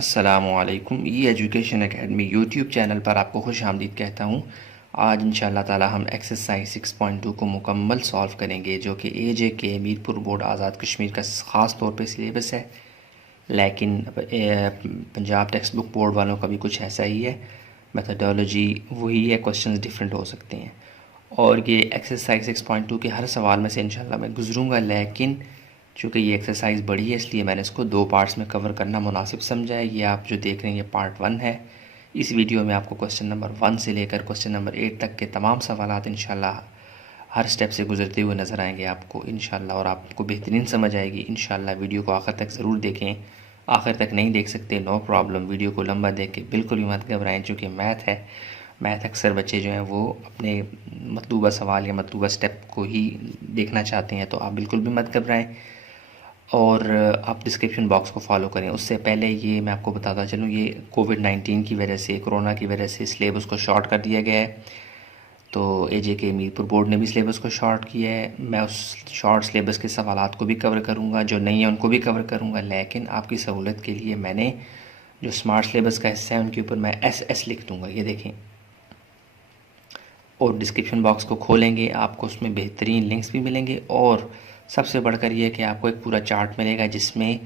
अस्सलामुअलैकुम। ई education academy YouTube channel पर आपको खुश आमदीद कहता हूँ। आज इंशाअल्लाह ताला हम एक्सरसाइज 6.2 को मुकम्मल सॉल्व करेंगे, जो कि AJK मीरपुर बोर्ड आज़ाद कश्मीर का ख़ास तौर पे सिलेबस है। लेकिन पंजाब टेक्स्ट बुक बोर्ड वालों का भी कुछ ऐसा ही है, मेथडोलॉजी वही है, क्वेश्चंस डिफरेंट हो सकते हैं। और ये एक्सरसाइज 6.2 के हर सवाल में से इंशाल्लाह मैं गुजरूँगा, लेकिन चूँकि ये एक्सरसाइज बड़ी है इसलिए मैंने इसको 2 पार्ट्स में कवर करना मुनासिब समझा है। ये आप जो देख रहे हैं ये पार्ट 1 है। इस वीडियो में आपको क्वेश्चन नंबर 1 से लेकर क्वेश्चन नंबर 8 तक के तमाम सवालात इंशाल्लाह हर स्टेप से गुजरते हुए नज़र आएंगे आपको इंशाल्लाह, और आपको बेहतरीन समझ आएगी इंशाल्लाह। वीडियो को आखिर तक ज़रूर देखें। आखिर तक नहीं देख सकते नो प्रॉब्लम, वीडियो को लंबा देख के बिल्कुल भी मत घबराएं। चूँकि मैथ है, मैथ अक्सर बच्चे जो हैं वो अपने मतलूबा सवाल या मतलूबा स्टेप को ही देखना चाहते हैं, तो आप बिल्कुल भी मत घबराएं और आप डिस्क्रिप्शन बॉक्स को फॉलो करें। उससे पहले ये मैं आपको बताता चलूँ, ये कोविड-19 की वजह से, कोरोना की वजह से सिलेबस को शॉर्ट कर दिया गया है। तो AJK मीरपुर बोर्ड ने भी सिलेबस को शॉर्ट किया है। मैं उस शॉर्ट सिलेबस के सवालात को भी कवर करूँगा, जो नहीं है उनको भी कवर करूँगा, लेकिन आपकी सहूलत के लिए मैंने जो स्मार्ट सिलेबस का हिस्सा है उनके ऊपर मैं SS लिख दूँगा, ये देखें। और डिस्क्रिप्शन बॉक्स को खोलेंगे आपको उसमें बेहतरीन लिंक्स भी मिलेंगे, और सबसे बढ़कर ये कि आपको एक पूरा चार्ट मिलेगा जिसमें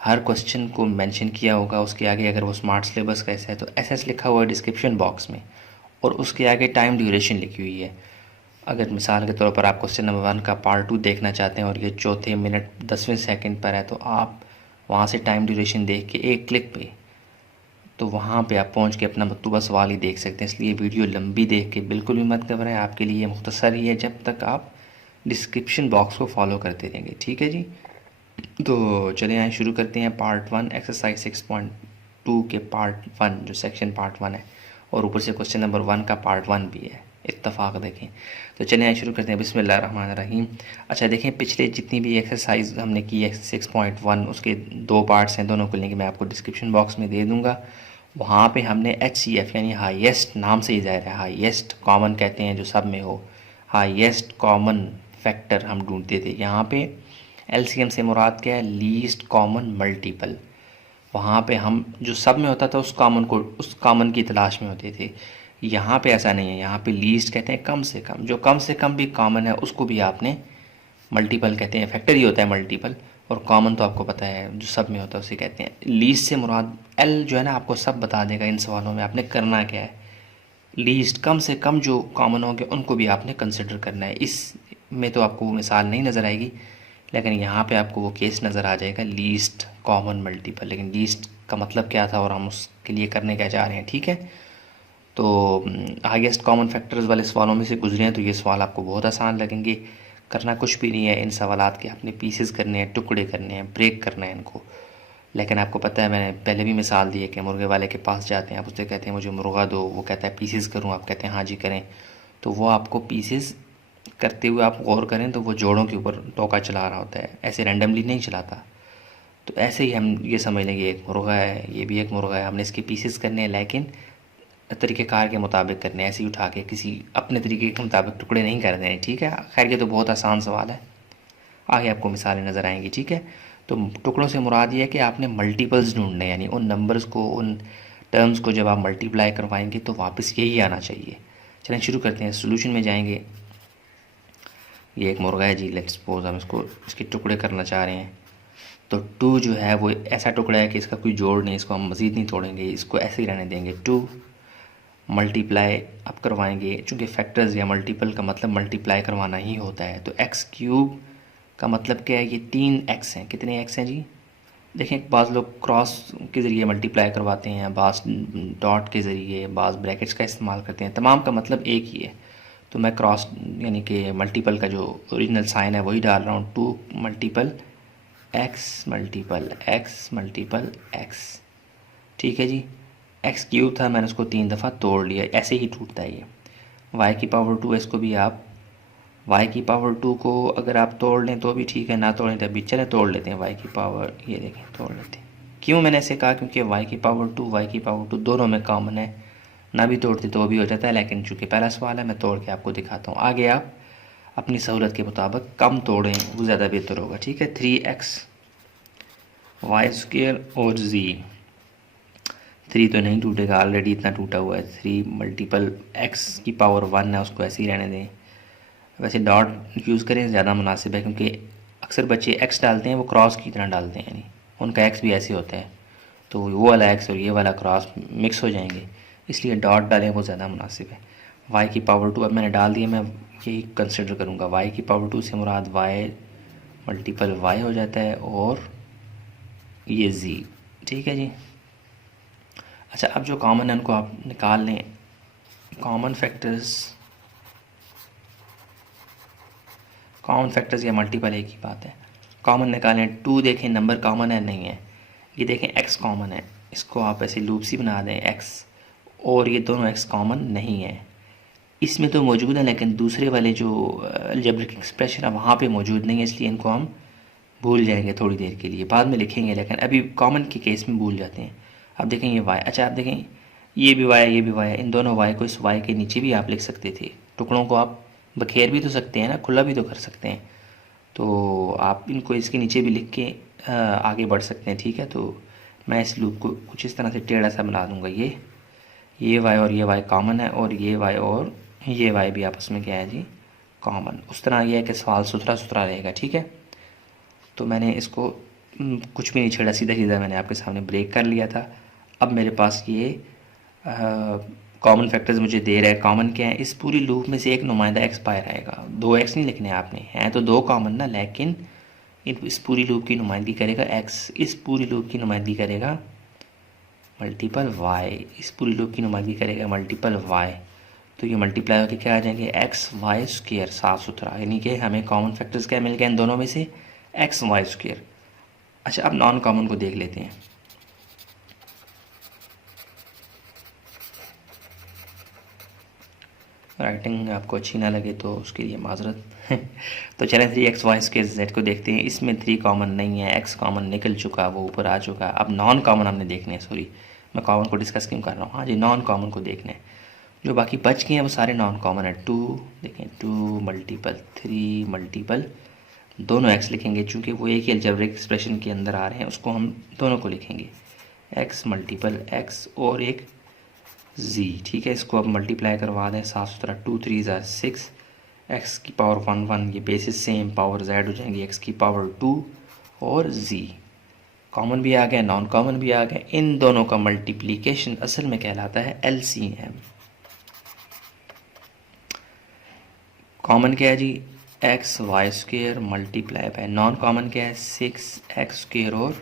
हर क्वेश्चन को मेंशन किया होगा। उसके आगे अगर वो स्मार्ट सिलेबस का ऐसा है तो SS लिखा हुआ है डिस्क्रिप्शन बॉक्स में, और उसके आगे टाइम ड्यूरेशन लिखी हुई है। अगर मिसाल के तौर पर आप क्वेश्चन नंबर 1 का पार्ट 2 देखना चाहते हैं और ये 4 मिनट 10वें सेकंड पर है, तो आप वहाँ से टाइम ड्यूरेशन देख के एक क्लिक पे, तो वहाँ पे आप पहुँच के अपना मतलूबा सवाल ही देख सकते हैं। इसलिए वीडियो लंबी देख के बिल्कुल भी मत घबराएं, आपके लिए मुख्तसर ही है जब तक आप डिस्क्रिप्शन बॉक्स को फॉलो करते रहेंगे, ठीक है जी। तो चलिए आए शुरू करते हैं पार्ट 1 एक्सरसाइज 6.2 के पार्ट 1 जो सेक्शन पार्ट 1 है, और ऊपर से क्वेश्चन नंबर 1 का पार्ट 1 भी है, इत्तफाक देखें। तो चलिए आए शुरू करते हैं, बिस्मिल्लाहिर्रहमानिर्रहीम। अच्छा देखें, पिछले जितनी भी एक्सरसाइज हमने की है 6.1, उसके 2 पार्ट्स हैं, दोनों को लिंक मैं आपको डिस्क्रिप्शन बॉक्स में दे दूँगा। वहाँ पे हमने HCF यानी हाईएस्ट, नाम से ही ज़ाहिर है हाईएस्ट कॉमन कहते हैं जो सब में हो, हाईएस्ट कॉमन फैक्टर हम ढूंढते थे। यहाँ पे LCM से मुराद क्या है, लीस्ट कॉमन मल्टीपल। वहाँ पे हम जो सब में होता था उस कॉमन की तलाश में होते थे। यहाँ पे ऐसा नहीं है, यहाँ पे लीस्ट कहते हैं कम से कम, जो कम से कम भी कॉमन है उसको भी आपने मल्टीपल कहते हैं, फैक्टर ही होता है मल्टीपल। और कॉमन तो आपको पता है जो सब में होता है उसे कहते हैं। लीस्ट से मुराद L जो है ना, आपको सब बता देगा इन सवालों में आपने करना क्या है। लीस्ट कम से कम जो कॉमन होंगे उनको भी आपने कंसिडर करना है। इस में तो आपको वो मिसाल नहीं नज़र आएगी, लेकिन यहाँ पे आपको वो केस नज़र आ जाएगा, लीस्ट कॉमन मल्टीपल। लेकिन लीस्ट का मतलब क्या था और हम उसके लिए करने क्या जा रहे हैं, ठीक है। तो हाईएस्ट कॉमन फैक्टर्स वाले सवालों में से गुजरे हैं, तो ये सवाल आपको बहुत आसान लगेंगे। करना कुछ भी नहीं है, इन सवालात के आपने पीसेस करने हैं, टुकड़े करने हैं, ब्रेक करना है इनको। लेकिन आपको पता है मैंने पहले भी मिसाल दी है कि मुर्गे वाले के पास जाते हैं, आप उससे कहते हैं मुझे मुर्गा दो, वो कहता है पीसेस करूँ, आप कहते हैं हाँ जी करें। तो वो आपको पीसेस करते हुए आप गौर करें तो वो जोड़ों के ऊपर टोका चला रहा होता है, ऐसे रैंडमली नहीं चलाता। तो ऐसे ही हम ये समझ लेंगे एक मुर्गा है, ये भी एक मुर्गा है, हमने इसके पीसेस करने हैं, लेकिन तरीक़ेकार के मुताबिक करने हैं, ऐसे ही उठा के किसी अपने तरीके के मुताबिक टुकड़े नहीं कर देने, ठीक है। खैर ये तो बहुत आसान सवाल है, आगे आपको मिसालें नज़र आएंगी, ठीक है। तो टुकड़ों से मुराद ये है कि आपने मल्टीपल्स ढूंढने, यानी उन नंबर्स को, उन टर्म्स को जब आप मल्टीप्लाई करवाएंगे तो वापस यही आना चाहिए। चलें शुरू करते हैं, सोल्यूशन में जाएंगे। ये एक मुर्गा है जी, लेट्स सपोज हम इसके टुकड़े करना चाह रहे हैं। तो 2 जो है वो ऐसा टुकड़ा है कि इसका कोई जोड़ नहीं, इसको हम मज़ीद नहीं तोड़ेंगे, इसको ऐसे ही रहने देंगे। 2 मल्टीप्लाई आप करवाएंगे, चूँकि फैक्टर्स या मल्टीपल का मतलब मल्टीप्लाई करवाना ही होता है। तो x³ का मतलब क्या है, ये 3x हैं। कितने x हैं जी, देखें बाज़ लोग क्रॉस के ज़रिए मल्टीप्लाई करवाते हैं, बाज़ डॉट के ज़रिए, बाज़ ब्रैकेट्स का इस्तेमाल करते हैं, तमाम का मतलब एक ही है। तो मैं क्रॉस यानी कि मल्टीपल का जो ओरिजिनल साइन है वही डाल रहा हूँ, 2 multiple x multiple x multiple x, ठीक है जी। x³ था, मैंने उसको 3 दफ़ा तोड़ लिया, ऐसे ही टूटता है ये। y⁻2 इसको भी आप y⁻2 को अगर आप तोड़ लें तो भी ठीक है, ना तोड़ें तब भी चले, तोड़ लेते हैं ये देखें तोड़ लेते हैं। क्यों मैंने ऐसे कहा, क्योंकि y⁻2 दोनों में कॉमन है, ना भी तोड़ते तो भी हो जाता है, लेकिन चूँकि पहला सवाल है मैं तोड़ के आपको दिखाता हूँ। आगे आप अपनी सहूलत के मुताबिक कम तोड़ें, वो ज़्यादा बेहतर होगा, ठीक है। 3x y² और z, 3 तो नहीं टूटेगा, ऑलरेडी इतना टूटा हुआ है। 3 मल्टीपल x की पावर 1 है, उसको ऐसे ही रहने दें। वैसे डॉट यूज़ करें ज़्यादा मुनासिब है, क्योंकि अक्सर बच्चे x डालते हैं वो क्रॉस की तरह डालते हैं, यानी उनका x भी ऐसे होता है, तो वो वाला x और ये वाला क्रॉस मिक्स हो जाएंगे, इसलिए डॉट डालें वो ज़्यादा मुनासिब है। y की पावर 2 अब मैंने डाल दिया, मैं यही कंसिडर करूँगा। y की पावर 2 से मुराद y मल्टीपल y हो जाता है और ये z, ठीक है जी। अच्छा, अब जो कॉमन है उनको आप निकाल लें। कॉमन फैक्टर्स या मल्टीपल एक ही बात है। कॉमन निकालें। 2 देखें नंबर कॉमन है नहीं है, ये देखें x कॉमन है, इसको आप ऐसे लूप सी बना दें x, और ये दोनों x कॉमन नहीं है। इसमें तो मौजूद है लेकिन दूसरे वाले जो अलजेब्रिक एक्सप्रेशन है वहाँ पे मौजूद नहीं है, इसलिए इनको हम भूल जाएंगे थोड़ी देर के लिए, बाद में लिखेंगे, लेकिन अभी कॉमन के केस में भूल जाते हैं। अब देखें ये y, अच्छा आप देखें ये भी y है, ये भी y है, इन दोनों y को इस y के नीचे भी आप लिख सकते थे। टुकड़ों को आप बखेर भी तो सकते हैं ना, खुला भी तो कर सकते हैं, तो आप इनको इसके नीचे भी लिख के आगे बढ़ सकते हैं, ठीक है। तो मैं इस लूप को कुछ इस तरह से टेढ़ा सा बना दूंगा। ये y और ये y कॉमन है, और ये y और ये y भी आपस में क्या है जी, कॉमन। उस तरह यह है कि सवाल सुथरा सुथरा रहेगा, ठीक है। तो मैंने इसको कुछ भी नहीं छेड़ा, सीधा सीधा मैंने आपके सामने ब्रेक कर लिया था। अब मेरे पास ये कॉमन फैक्टर्स मुझे दे रहा है। कॉमन क्या है, इस पूरी लूप में से एक नुमाइंदा x बाहर आएगा। 2x नहीं लिखने आपने, हैं तो 2 कॉमन ना, लेकिन इस पूरी लूप की नुमाइंदगी करेगा x, इस पूरी लूप की नुमाइंदगी करेगा मल्टीपल y, इस पूरी लूप की नुमाइंदगी करेगा मल्टीपल y। तो ये मल्टीप्लाई होकर क्या आ जाएंगे, एक्स वाई स्क्वेयर, साफ सुथरा, यानी कि हमें कॉमन फैक्टर्स क्या मिल गया इन दोनों में से, एक्स वाई स्क्वेयर। अच्छा, अब नॉन कॉमन को देख लेते हैं। राइटिंग आपको अच्छी ना लगे तो उसके लिए माजरत। तो चलें 3x वाई स्क्वेयर जेड को देखते हैं। इसमें 3 कॉमन नहीं है, x कॉमन निकल चुका, वो ऊपर आ चुका। अब नॉन कॉमन हमने देखने हैं, सॉरी मैं कॉमन को डिस्कस क्यों कर रहा हूँ, हाँ जी नॉन कॉमन को देखने हैं। जो बाकी बच गए हैं वो सारे नॉन कॉमन है। 2 देखें, 2 मल्टीपल 3 मल्टीपल, दोनों x लिखेंगे चूँकि वो एक ही अलजेब्रिक एक्सप्रेशन के अंदर आ रहे हैं, उसको हम दोनों को लिखेंगे x मल्टीपल x और एक z, ठीक है। इसको अब मल्टीप्लाई करवा दें साफ सुथरा। 2 3 ज़ा 6, x की पावर 1 1, ये बेसिस सेम, पावर z हो जाएंगी x की पावर 2 और z। कॉमन भी आ गया, नॉन कॉमन भी आ गया। इन दोनों का मल्टीप्लिकेशन असल में कहलाता है LCM। कॉमन क्या है जी, X Y square multiply by, non common क्या है 6x स्क्वेयर और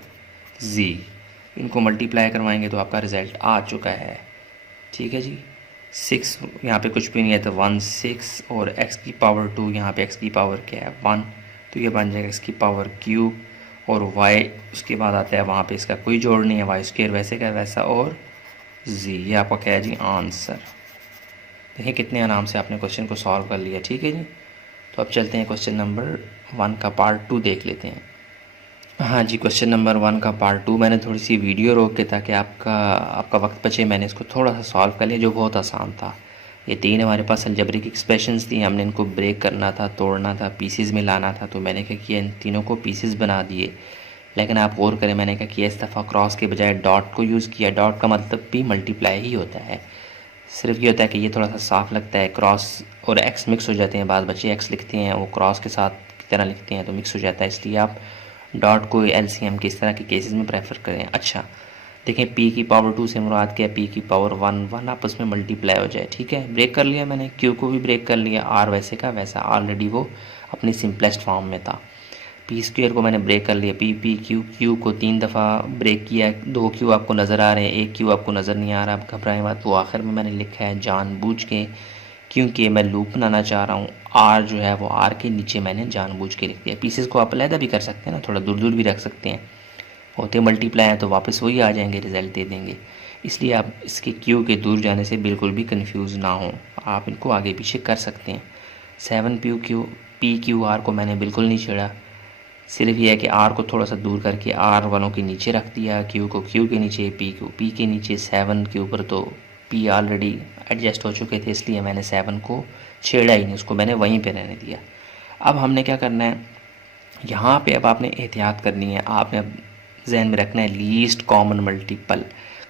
z। इनको मल्टीप्लाई करवाएंगे तो आपका रिज़ल्ट आ चुका है, ठीक है जी। 6 यहाँ पे कुछ भी नहीं है तो 1 6, और x की पावर 2, यहाँ पे x की पावर क्या है 1, तो ये बन जाएगा x की पावर क्यूब, और y उसके बाद आता है वहाँ पे इसका कोई जोड़ नहीं है, वाई स्क्वेयर वैसे का वैसा, और z। ये आपका क्या है जी, आंसर। देखिए कितने आराम से आपने क्वेश्चन को सॉल्व कर लिया, ठीक है जी। तो अब चलते हैं क्वेश्चन नंबर 1 का पार्ट 2 देख लेते हैं। हाँ जी, क्वेश्चन नंबर 1 का पार्ट 2 मैंने थोड़ी सी वीडियो रोक के, ताकि आपका वक्त बचे, मैंने इसको थोड़ा सा सॉल्व कर लिया, जो बहुत आसान था। ये 3 हमारे पास अलजेब्रिक एक्सप्रेशंस थी, हमने इनको ब्रेक करना था, तोड़ना था, पीसेस में लाना था। तो मैंने क्या किया, इन तीनों को पीसेस बना दिए। लेकिन आप गौर करें, मैंने क्या किया, इस दफ़ा क्रॉस के बजाय डॉट को यूज़ किया। डॉट का मतलब भी मल्टीप्लाई ही होता है, सिर्फ ये होता है कि ये थोड़ा सा साफ लगता है, क्रॉस और एक्स मिक्स हो जाते हैं। बाद बच्चे एक्स लिखते हैं वो क्रॉस के साथ की तरह लिखते हैं तो मिक्स हो जाता है, इसलिए आप डॉट को LCM के इस तरह के केसेस में प्रेफर करें। अच्छा देखें, p की पावर 2 से मुराद क्या है, p की पावर 1 1 आपस में मल्टीप्लाई हो जाए, ठीक है। ब्रेक कर लिया मैंने, q को भी ब्रेक कर लिया, r वैसे का वैसा, ऑलरेडी वो अपनी सिंपलेस्ट फॉर्म में था। पी स्क्वेयर को मैंने ब्रेक कर लिया, क्यू को 3 दफ़ा ब्रेक किया। 2 क्यू आपको नज़र आ रहे हैं, 1 क्यू आपको नज़र नहीं आ रहा, आप घबराएं मत, वो आखिर में मैंने लिखा है जानबूझ के, क्योंकि मैं लूप बनाना चाह रहा हूँ। आर जो है वो आर के नीचे मैंने जानबूझ के लिख दिया। पीसेस को आप अलहदा भी कर सकते हैं ना, थोड़ा दूर दूर भी रख सकते हैं, होते मल्टीप्लाई हैं तो वापस वही आ जाएंगे, रिज़ल्ट दे देंगे। इसलिए आप इसके क्यू के दूर जाने से बिल्कुल भी कंफ्यूज ना हो, आप इनको आगे पीछे कर सकते हैं। 7 पी क्यू आर को मैंने बिल्कुल नहीं छेड़ा, सिर्फ ये है कि आर को थोड़ा सा दूर करके आर वालों के नीचे रख दिया, क्यू को क्यू के नीचे, पी को पी के नीचे। 7 के ऊपर तो पी ऑलरेडी एडजस्ट हो चुके थे, इसलिए मैंने 7 को छेड़ा ही नहीं, उसको मैंने वहीं पे रहने दिया। अब हमने क्या करना है यहाँ पे, अब आपने एहतियात करनी है, आपने अब जहन में रखना है लीस्ट कॉमन मल्टीपल।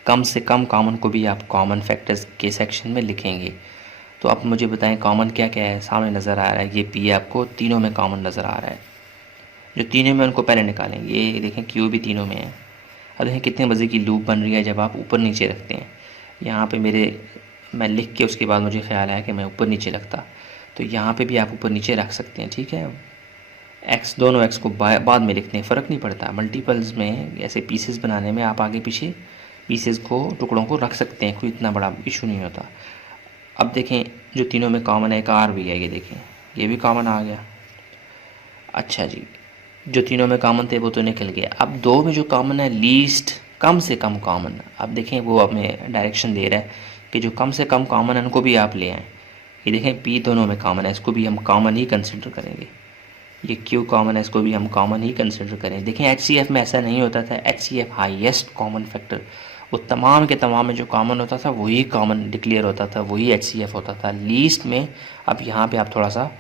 कम से कम कॉमन को भी आप कॉमन फैक्टर्स के सेक्शन में लिखेंगे। तो आप मुझे बताएं कॉमन क्या क्या है। सामने नज़र आ रहा है ये पी आपको तीनों में कॉमन नज़र आ रहा है। जो तीनों में उनको पहले निकालेंगे। ये देखें क्यू भी तीनों में है। अब देखें कितने मज़े की लूप बन रही है जब आप ऊपर नीचे रखते हैं। यहाँ पे मैं लिख के उसके बाद मुझे ख्याल आया कि मैं ऊपर नीचे रखता, तो यहाँ पे भी आप ऊपर नीचे रख सकते हैं। ठीक है, एक्स दोनों एक्स को बाद में लिखते हैं, फ़र्क नहीं पड़ता। मल्टीपल्स में ऐसे पीसेस बनाने में आप आगे पीछे पीसेस को टुकड़ों को रख सकते हैं, कोई इतना बड़ा इशू नहीं होता। अब देखें जो तीनों में कॉमन है एक आर भी है, ये देखें ये भी कॉमन आ गया। अच्छा जी, जो तीनों में कॉमन थे वो तो निकल गया। अब दो में जो कॉमन है लीस्ट कम से कम कॉमन, अब देखें वो हमें डायरेक्शन दे रहा है कि जो कम से कम कॉमन है उनको भी आप ले आएँ। ये देखें पी दोनों में कॉमन है, इसको भी हम कॉमन ही कंसिडर करेंगे। ये क्यू कॉमन है, इसको भी हम कॉमन ही कंसिडर करें। देखें एचसीएफ में ऐसा नहीं होता था। एचसीएफ हाईएस्ट कॉमन फैक्टर, वो तमाम के तमाम में जो कॉमन होता था वही कॉमन डिक्लेयर होता था, वही एचसीएफ होता था। लीस्ट में अब यहाँ पे आप थोड़ा सा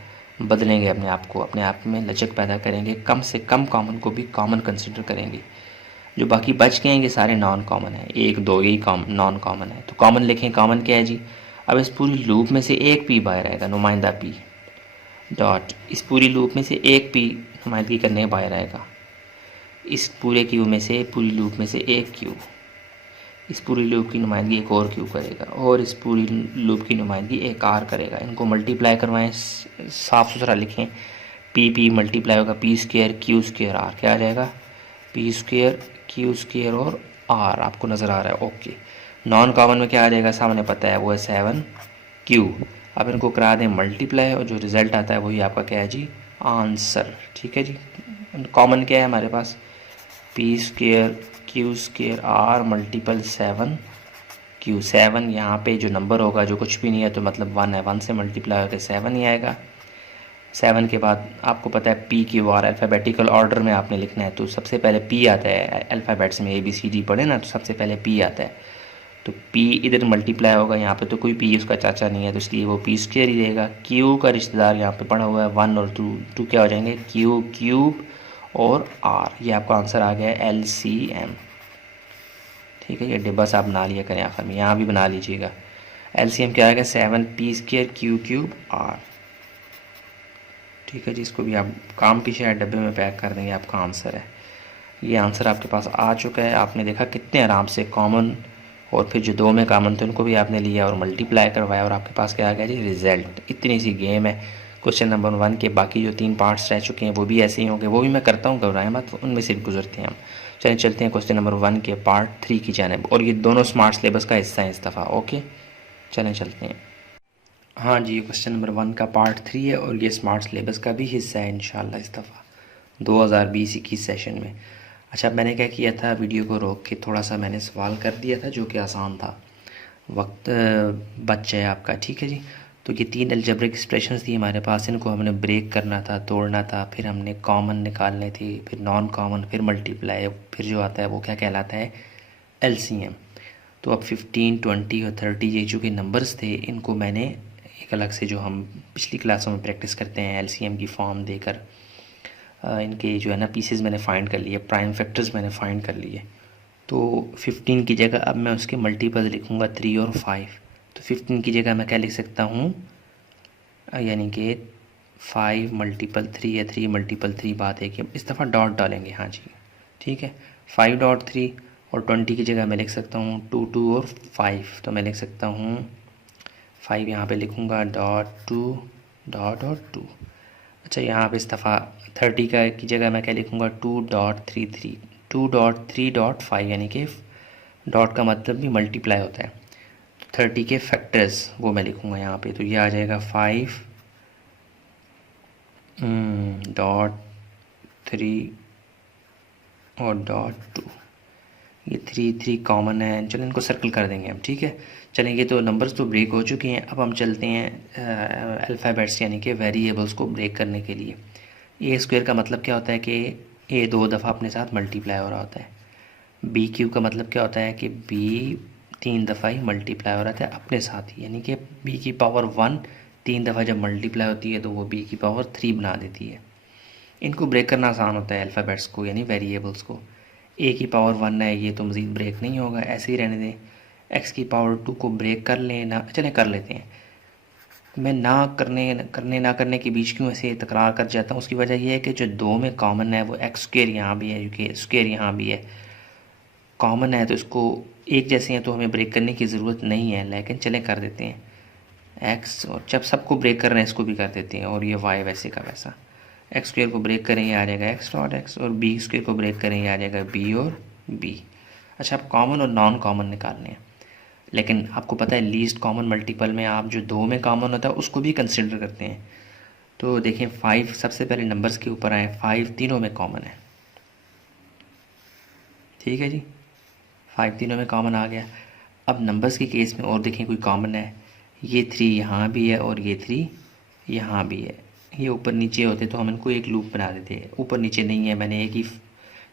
बदलेंगे अपने आप को, अपने आप में लचक पैदा करेंगे, कम से कम कॉमन को भी कॉमन कंसिडर करेंगे। जो बाकी बच गए हैं ये सारे नॉन कॉमन है, एक दो यही नॉन कॉमन है। तो कॉमन लिखें, कॉमन क्या है जी। अब इस पूरी लूप में से एक पी बाहर आएगा, नुमाइंदा पी डॉट, इस पूरी लूप में से एक पी नुमाइंदगी करने बाहर आएगा। इस पूरे क्यू में से, पूरी लूप में से एक क्यू, इस पूरी लूप की नुमाइंदगी एक और क्यू करेगा, और इस पूरी लूप की नुमाइंदगी एक आर करेगा। इनको मल्टीप्लाई करवाएं, साफ़ सुथरा लिखें। पी मल्टीप्लाई होगा P square Q square R, क्या आ जाएगा पी स्क्वायर क्यू स्क्वायर और आर, आपको नज़र आ रहा है। ओके, नॉन कॉमन में क्या आ जाएगा सामने पता है, वो है 7 क्यू। अब इनको करा दें मल्टीप्लाई और जो रिज़ल्ट आता है वही आपका क्या है जी, आंसर। ठीक है जी, कॉमन क्या है हमारे पास, P square Q square R multiple 7 Q. 7 यहाँ पे जो नंबर होगा जो कुछ भी नहीं है तो मतलब 1 है, 1 से मल्टीप्लाई होकर 7 ही आएगा। 7 के बाद आपको पता है P Q R alphabetical order में आपने लिखना है, तो सबसे पहले पी आता है। अल्फ़ाबेट्स में ABCD पढ़े ना, तो सबसे पहले पी आता है। तो पी इधर मल्टीप्लाई होगा, यहाँ पे तो कोई पी उसका चाचा नहीं है तो इसलिए वो पी स्क्वायर ही देगा। क्यू का रिश्तेदार यहाँ पे पड़ा हुआ है 1 और 2 क्या हो जाएंगे क्यू क्यूब और आर। ये आपका आंसर आ गया है LCM। ठीक है, ये डिब्बा साहब बना लिया करें आखिर में, यहाँ भी बना लीजिएगा। LCM क्या आएगा 7 P square Q cube R. ठीक है जी, इसको भी आप काम की शायद डब्बे में पैक कर देंगे, आपका आंसर है। ये आंसर आपके पास आ चुका है। आपने देखा कितने आराम से कॉमन और फिर जो दो में कॉमन थे उनको भी आपने लिया और मल्टीप्लाई करवाया और आपके पास क्या आ गया जी रिज़ल्ट। इतनी सी गेम है। क्वेश्चन नंबर 1 के बाकी जो 3 पार्ट्स रह चुके हैं वो भी ऐसे ही होंगे, वो भी मैं करता हूँ, घबराएं मत, उनमें से गुजरते हैं हम। चलिए चलते हैं क्वेश्चन नंबर 1 के पार्ट 3 की जानिब, और ये दोनों स्मार्ट सिलेबस का हिस्सा है इस दफ़ा। ओके चलें चलते हैं। हाँ जी, ये क्वेश्चन नंबर 1 का पार्ट 3 है और ये स्मार्ट सिलेबस का भी हिस्सा है इंशाल्लाह इस दफ़ा 2020-21 सेशन में। अच्छा, मैंने क्या किया था, वीडियो को रोक के थोड़ा सा मैंने सवाल कर दिया था जो कि आसान था, वक्त बच जाए आपका। ठीक है जी, तो ये 3 अलजेब्रिक एक्सप्रेशंस थी हमारे पास, इनको हमने ब्रेक करना था, तोड़ना था, फिर हमने कॉमन निकालने थे, फिर नॉन कॉमन, फिर मल्टीप्लाई, फिर जो आता है वो क्या कहलाता है LCM। तो अब 15, 20 और 30 ये जो कि नंबर्स थे इनको मैंने एक अलग से, जो हम पिछली क्लासों में प्रैक्टिस करते हैं LCM की फॉर्म देकर, इनके जो है ना पीसेस मैंने फाइंड कर लिए, प्राइम फैक्टर्स मैंने फाइंड कर लिए। तो 15 की जगह अब मैं उसके मल्टीपल लिखूँगा 3 और 5। तो 15 की जगह मैं क्या लिख सकता हूँ, यानी कि 5 मल्टीपल 3 या 3 मल्टीपल 3। बात है कि इस दफ़ा डॉट डालेंगे। हाँ जी ठीक है, 5 डॉट 3। और 20 की जगह मैं लिख सकता हूँ 2 2 और 5। तो मैं लिख सकता हूँ 5 यहाँ पे लिखूँगा डॉट 2 डॉट और 2। अच्छा, यहाँ पे इस दफ़ा 30 का की जगह मैं क्या लिखूँगा 2 डॉट 3 3, 2 डॉट 3 डॉट 5, यानी कि डॉट का मतलब भी मल्टीप्लाई होता है। 30 के फैक्टर्स वो मैं लिखूँगा यहाँ पे, तो ये आ जाएगा 5 डॉट 3 और डॉट 2। ये 3 3 कॉमन है, चलो इनको सर्कल कर देंगे हम। ठीक है, चलें, ये तो नंबर्स तो ब्रेक हो चुके हैं। अब हम चलते हैं अल्फ़ाबेट्स यानी कि वेरिएबल्स को ब्रेक करने के लिए। ए स्क्वायर का मतलब क्या होता है कि ए 2 दफ़ा अपने साथ मल्टीप्लाई हो रहा होता है। बी क्यूब का मतलब क्या होता है कि बी 3 दफ़ा ही मल्टीप्लाई हो रहा था अपने साथ ही, यानी कि बी की पावर 1 3 दफ़ा जब मल्टीप्लाई होती है तो वो बी की पावर 3 बना देती है। इनको ब्रेक करना आसान होता है अल्फ़ाबेट्स को यानी वेरिएबल्स को। ए की पावर 1 है, ये तो मज़ीद ब्रेक नहीं होगा, ऐसे ही रहने दें। एक्स की पावर 2 को ब्रेक कर लें ना, चलें कर लेते हैं। मैं ना करने के बीच क्यों ऐसे तकरार कर जाता हूँ, उसकी वजह यह है कि जो दो में कॉमन है वो एक्स स्क्वेयर यहाँ भी है, क्योंकि स्क्वेयर यहाँ भी है, कॉमन है, तो इसको एक जैसे हैं तो हमें ब्रेक करने की ज़रूरत नहीं है, लेकिन चलें कर देते हैं एक्स, और जब सबको ब्रेक कर रहे हैं इसको भी कर देते हैं। और ये वाई वैसे का वैसा, एक्स स्क्वेयर को ब्रेक करें ये आ जाएगा एक्स डॉट एक्स, और बी स्क्वेयर को ब्रेक करें ये आ जाएगा बी और बी। अच्छा, आप कॉमन और नॉन कॉमन निकालने हैं, लेकिन आपको पता है लीस्ट कॉमन मल्टीपल में आप जो दो में कॉमन होता है उसको भी कंसिडर करते हैं। तो देखें 5 सबसे पहले नंबर्स के ऊपर आए, 5 तीनों में कॉमन है, ठीक है जी, 5 तीनों में कॉमन आ गया। अब नंबर्स के केस में और देखें कोई कॉमन है, ये 3 यहाँ भी है और ये 3 यहाँ भी है, ये ऊपर नीचे होते तो हम इनको एक लूप बना देते हैं, ऊपर नीचे नहीं है, मैंने एक ही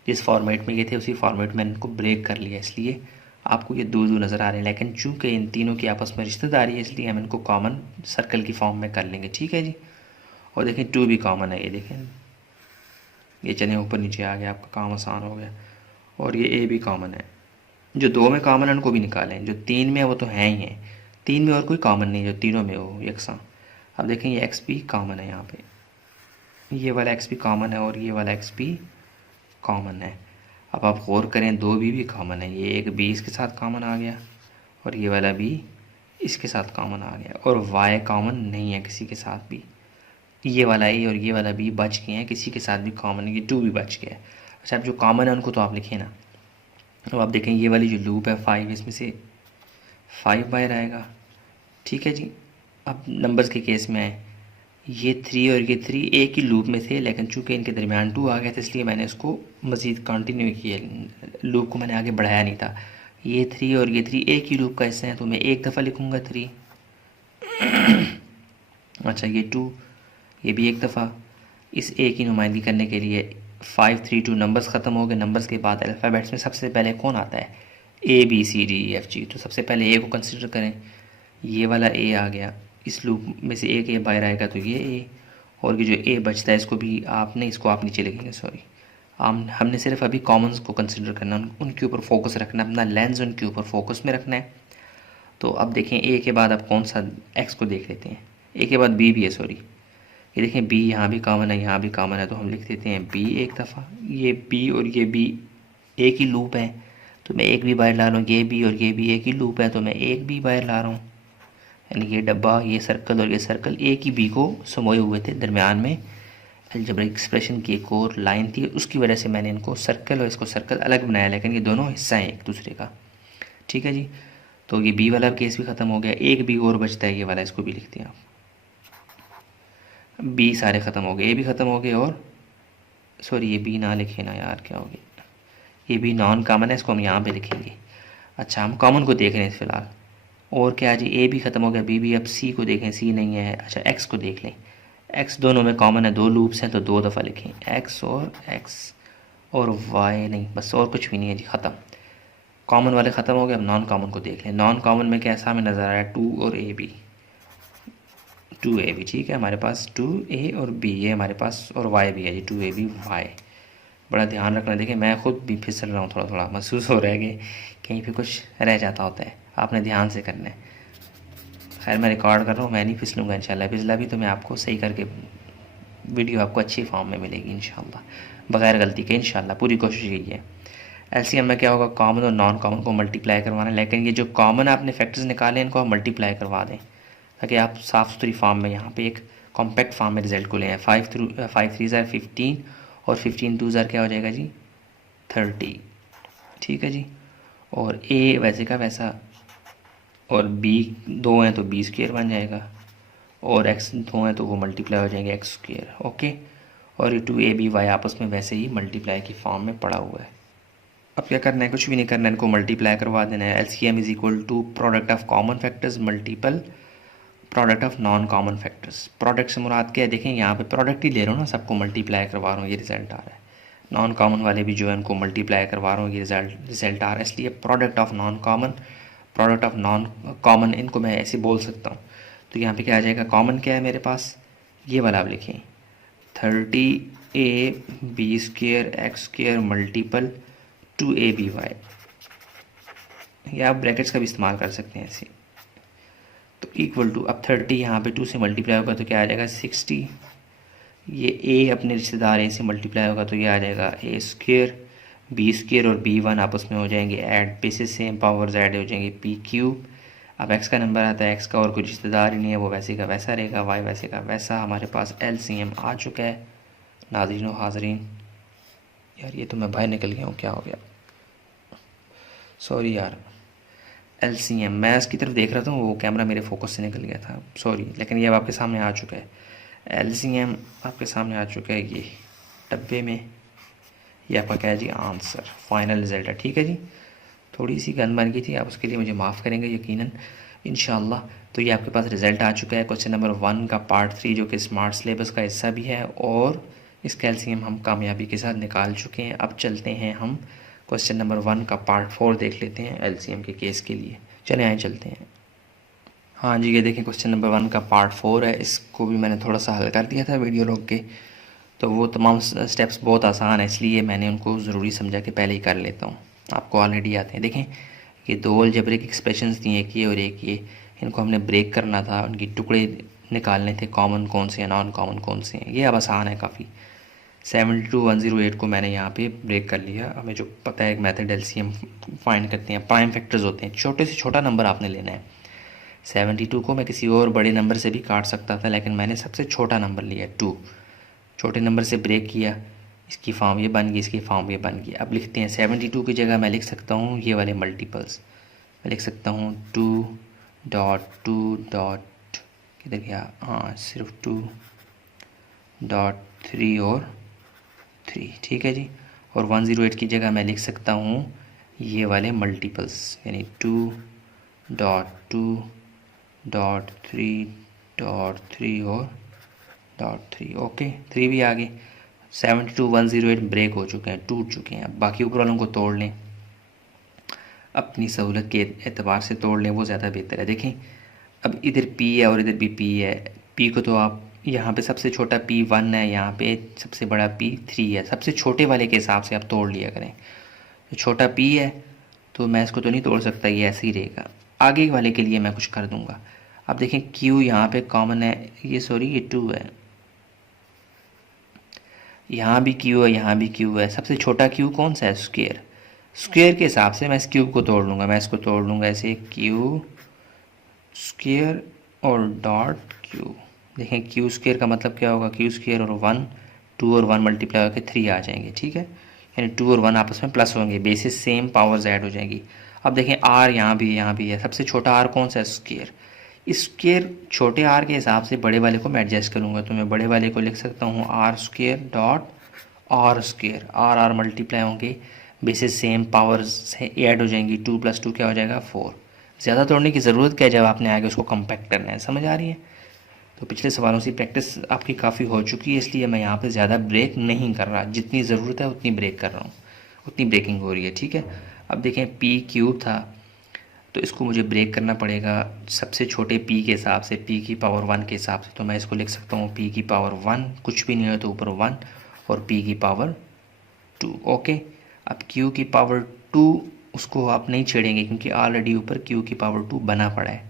जिस फॉर्मेट में ये थे उसी फॉर्मेट में इनको ब्रेक कर लिया, इसलिए आपको ये दो दो नज़र आ रहे हैं। लेकिन चूंकि इन तीनों की आपस में रिश्तेदारी है इसलिए हम इनको कॉमन सर्कल की फॉर्म में कर लेंगे, ठीक है जी। और देखें 2 भी कॉमन है, ये देखें, ये चलें ऊपर नीचे आ गया, आपका काम आसान हो गया। और ये ए भी कॉमन है, जो 2 में कॉमन है उनको भी निकालें, जो 3 में है वो तो हैं ही हैं, 3 में और कोई कॉमन नहीं जो तीनों में हो यकसा। अब देखें ये एक्स भी कॉमन है, यहाँ पे ये वाला एक्स भी कॉमन है और ये वाला एक्स भी कॉमन है। अब आप गौर करें 2 भी कॉमन है, ये एक बी इसके साथ कॉमन आ गया और ये वाला भी इसके साथ कॉमन आ गया, और वाई कॉमन नहीं है किसी के साथ भी, ये वाला ए और ये वाला बी बच गए हैं, किसी के साथ भी कॉमन है, ये 2 भी बच गया है। अच्छा, अब जो कॉमन है उनको तो आप लिखें ना। अब आप देखें ये वाली जो लूप है 5, इसमें से 5 बाहर आएगा, ठीक है जी। अब नंबर्स के केस में है, ये 3 और ये 3 एक ही लूप में थे, लेकिन चूंकि इनके दरमियान 2 आ गया था इसलिए मैंने इसको मज़ीद कंटिन्यू किया, लूप को मैंने आगे बढ़ाया नहीं था। ये 3 और ये 3 एक ही लूप का हिस्सा है तो मैं एक दफ़ा लिखूँगा 3। अच्छा, ये 2, ये भी एक दफ़ा। इस ए की नुमाइंदगी करने के लिए 5 3 2 नंबर्स ख़त्म हो गए। नंबर्स के बाद अल्फ़ाबेट्स में सबसे पहले कौन आता है, A B C D E F G, तो सबसे पहले ए को कंसिडर करें, ये वाला ए आ गया, इस लूप में से एक ए बाहर आएगा तो ये ए, और ये जो ए बचता है इसको भी आपने, इसको आप नीचे लिखेंगे, सॉरी, हमने सिर्फ अभी कॉमन्स को कंसिडर करना, उनके ऊपर फोकस रखना, अपना लेंस उनके ऊपर फोकस में रखना है। तो अब देखें ए के बाद अब कौन सा, एक्स को देख लेते हैं, ए के बाद बी भी है, सॉरी, ये देखें बी यहाँ भी कॉमन है यहाँ भी कॉमन है, तो हम लिख देते हैं बी एक दफ़ा। ये बी और ये बी एक ही लूप है तो मैं एक भी बाहर ला रहा हूँ, ये बी और ये बी एक ही लूप है तो मैं एक भी बाहर ला रहा हूँ, यानी ये डब्बा, ये सर्कल और ये सर्कल एक ही बी को समोए हुए थे, दरमियान में अलजेब्रिक एक्सप्रेशन की एक और लाइन थी, उसकी वजह से मैंने इनको सर्कल और इसको सर्कल अलग बनाया, लेकिन ये दोनों हिस्सा हैं एक दूसरे का, ठीक है जी। तो ये बी वाला केस भी ख़त्म हो गया, एक बी और बचता है ये वाला, इसको भी लिखते हैं आप, बी सारे ख़त्म हो गए, ए भी ख़त्म हो गए, और सॉरी ये बी ना लिखे ना यार, क्या हो गया, ये भी नॉन कॉमन है, इसको हम यहाँ पे लिखेंगे। अच्छा, हम कॉमन को देख रहे हैं फ़िलहाल, और क्या जी, ए भी ख़त्म हो गया, बी भी, अब सी को देखें, सी नहीं है। अच्छा, एक्स को देख लें, एक्स दोनों में कॉमन है, 2 लूप्स हैं तो 2 दफ़ा लिखें, एक्स और वाई नहीं, बस और कुछ भी नहीं है जी, ख़त्म, कॉमन वाले ख़त्म हो गए। अब नॉन कॉमन को देख लें, नॉन कॉमन में कैसा हमें नज़र आ रहा है, 2 और ए बी, 2 ए बी, ठीक है, हमारे पास 2 ए और बी, ये हमारे पास, और वाई भी है जी, 2 ए बी वाई, बड़ा ध्यान रखना। देखिए मैं ख़ुद भी फिसल रहा हूँ, थोड़ा थोड़ा महसूस हो रहा है कि कहीं पे कुछ रह जाता होता है, आपने ध्यान से करना है। खैर मैं रिकॉर्ड कर रहा हूँ, मैं नहीं फिसलूँगा इंशाल्लाह, फिसला भी तो मैं आपको सही करके वीडियो आपको अच्छी फॉर्म में मिलेगी इंशाल्लाह, बग़ैर गलती के इंशाल्लाह, पूरी कोशिश यही है। एलसीएम में क्या होगा, कॉमन और नॉन कॉमन को मल्टीप्लाई करवाना, लेकिन ये जो कॉमन आपने फैक्टर्स निकाले इनको आप मल्टीप्लाई करवा दें ताकि आप साफ़ सुथरी फॉर्म में यहाँ पे एक कॉम्पैक्ट फॉर्म में रिजल्ट को लें। 5 3 ज़ार 15 और 15 2 ज़ार क्या हो जाएगा जी, 30, ठीक है जी। और ए वैसे का वैसा, और बी 2 हैं तो बी स्क्वेयर बन जाएगा, और एक्स 2 हैं तो वो मल्टीप्लाई हो जाएंगे एक्स स्क्वेयर, ओके। और ये 2 ए बी वाई आपस में वैसे ही मल्टीप्लाई की फॉर्म में पड़ा हुआ है। अब क्या करना है, कुछ भी नहीं करना है, इनको मल्टीप्लाई करवा देना है। LCM is equal to product of common factors multiple product of non common factors. Product से मुराद क्या है, देखें यहाँ पे प्रोडक्ट ही ले रहा हूँ ना, सबको मल्टीप्लाई करवा रहा हूँ, ये रिज़ल्ट आ रहा है। नॉन कॉमन वाले भी जो है उनको मल्टीप्लाई करवा रहा हूँ, ये रिज़ल्ट आ रहा है, इसलिए प्रोडक्ट ऑफ नॉन कॉमन इनको मैं ऐसे बोल सकता हूँ। तो यहाँ पे क्या आ जाएगा, कॉमन क्या है मेरे पास, ये वाला आप लिखें 30 A B square x square multiple 2ABY, या आप ब्रैकेट्स का भी इस्तेमाल कर सकते हैं ऐसे। तो इक्वल टू, अब 30 यहाँ पे 2 से मल्टीप्लाई होगा तो क्या आ जाएगा 60, ये A अपने रिश्तेदार A से मल्टीप्लाई होगा तो ये आ जाएगा A², B² और B1 आपस में हो जाएंगे add, basis same, powers add हो जाएंगे P³। अब x का नंबर आता है, x का और कोई रिश्तेदार ही नहीं है, वो वैसे का वैसा रहेगा, y वैसे का वैसा। हमारे पास LCM आ चुका है नाज़रीन व हाज़रीन। यार ये तो मैं बाहर निकल गया हूँ, क्या हो गया, सॉरी यार। LCM मैं इसकी तरफ देख रहा था, वो कैमरा मेरे फोकस से निकल गया था, सॉरी। लेकिन ये अब आपके सामने आ चुका है, LCM आपके सामने आ चुका है ये डब्बे में। ये आपका क्या है जी, आंसर, फाइनल रिज़ल्ट है। ठीक है जी, थोड़ी सी गंद बन गई थी, आप उसके लिए मुझे माफ़ करेंगे यकीनन इंशाल्लाह। तो ये आपके पास रिज़ल्ट आ चुका है क्वेश्चन नंबर 1 का पार्ट 3, जो कि स्मार्ट सिलेबस का हिस्सा भी है, और इसका LCM हम कामयाबी के साथ निकाल चुके हैं। अब चलते हैं हम क्वेश्चन नंबर 1 का पार्ट 4 देख लेते हैं LCM के केस के लिए। चले आए चलते हैं। हाँ जी, ये देखें क्वेश्चन नंबर 1 का पार्ट 4 है। इसको भी मैंने थोड़ा सा हल कर दिया था वीडियो रोक के, तो वो तमाम स्टेप्स बहुत आसान है, इसलिए मैंने उनको ज़रूरी समझा कि पहले ही कर लेता हूँ। आपको ऑलरेडी आते हैं। देखें ये दो अलजेब्रिक एक्सप्रेशंस थी, एक ये और एक ये, इनको हमने ब्रेक करना था, उनकी टुकड़े निकालने थे, कॉमन कौन से हैं, नॉन कॉमन कौन से हैं। ये अब आसान है काफ़ी। 72108 को मैंने यहाँ पे ब्रेक कर लिया। हमें जो पता है एक मेथड LCM फाइंड करते हैं, प्राइम फैक्टर्स होते हैं, छोटे से छोटा नंबर आपने लेना है। 72 को मैं किसी और बड़े नंबर से भी काट सकता था, लेकिन मैंने सबसे छोटा नंबर लिया 2। छोटे नंबर से ब्रेक किया, इसकी फॉर्म ये बन गई, इसकी फॉर्म ये बन गई। अब लिखते हैं 72 की जगह मैं लिख सकता हूँ ये वाले मल्टीपल्स। मैं लिख सकता हूँ 2.2. किधर गया, हाँ सिर्फ 2.3 और 3, ठीक है जी। और 108 की जगह मैं लिख सकता हूँ ये वाले मल्टीपल्स, यानी 2.2.3.3 और .3। ओके, 3 भी आ गए। 72108 ब्रेक हो चुके हैं, टूट चुके हैं। अब बाकी ऊपर वालों को तोड़ लें, अपनी सहूलत के एतबार से तोड़ लें, वो ज़्यादा बेहतर है। देखें अब इधर P है और इधर भी P है। P को तो आप यहाँ पे सबसे छोटा P1 है, यहाँ पे सबसे बड़ा P3 है। सबसे छोटे वाले के हिसाब से आप तोड़ लिया करें। तो छोटा P है तो मैं इसको तो नहीं तोड़ सकता, ये ऐसे ही रहेगा। आगे वाले के लिए मैं कुछ कर दूँगा। अब देखें Q यहाँ पे कॉमन है, ये सॉरी ये 2 है, यहाँ भी Q है, यहाँ भी Q है। सबसे छोटा Q कौन सा है, स्क्वायर। स्क्वायर के हिसाब से मैं इस क्यूब को तोड़ लूँगा। मैं इसको तोड़ लूँगा ऐसे, Q स्क्वायर और डॉट Q। देखें Q स्क्वायर का मतलब क्या होगा, Q स्क्वायर और 1, 2 और 1 मल्टीप्लाई होकर 3 आ जाएंगे, ठीक है। यानी 2 और 1 आपस में प्लस होंगे, बेसिस सेम, पावर्स ऐड हो जाएंगी। अब देखें R यहाँ भी है। सबसे छोटा R कौन सा है, स्क्वायर। स्क्वायर छोटे आर के हिसाब से बड़े वाले को मैं एडजस्ट करूँगा, तो मैं बड़े वाले को लिख सकता हूँ R² dot R²। R multiply होंगे, बेसिस सेम, पावर्स से ऐड हो जाएंगी। 2 + 2 क्या हो जाएगा, 4। ज़्यादा तोड़ने की ज़रूरत क्या है जब आपने आगे उसको कम्पैक्ट करना है, समझ आ रही है। तो पिछले सवालों से प्रैक्टिस आपकी काफ़ी हो चुकी है, इसलिए मैं यहाँ पे ज़्यादा ब्रेक नहीं कर रहा। जितनी ज़रूरत है उतनी ब्रेक कर रहा हूँ, उतनी ब्रेकिंग हो रही है, ठीक है। अब देखें P³ था, तो इसको मुझे ब्रेक करना पड़ेगा सबसे छोटे P के हिसाब से, P की पावर 1 के हिसाब से। तो मैं इसको लिख सकता हूँ P की पावर 1, कुछ भी नहीं हो तो ऊपर 1, और P की पावर 2। ओके, अब Q की पावर 2 उसको आप नहीं छेड़ेंगे, क्योंकि ऑलरेडी ऊपर Q की पावर 2 बना पड़ा है।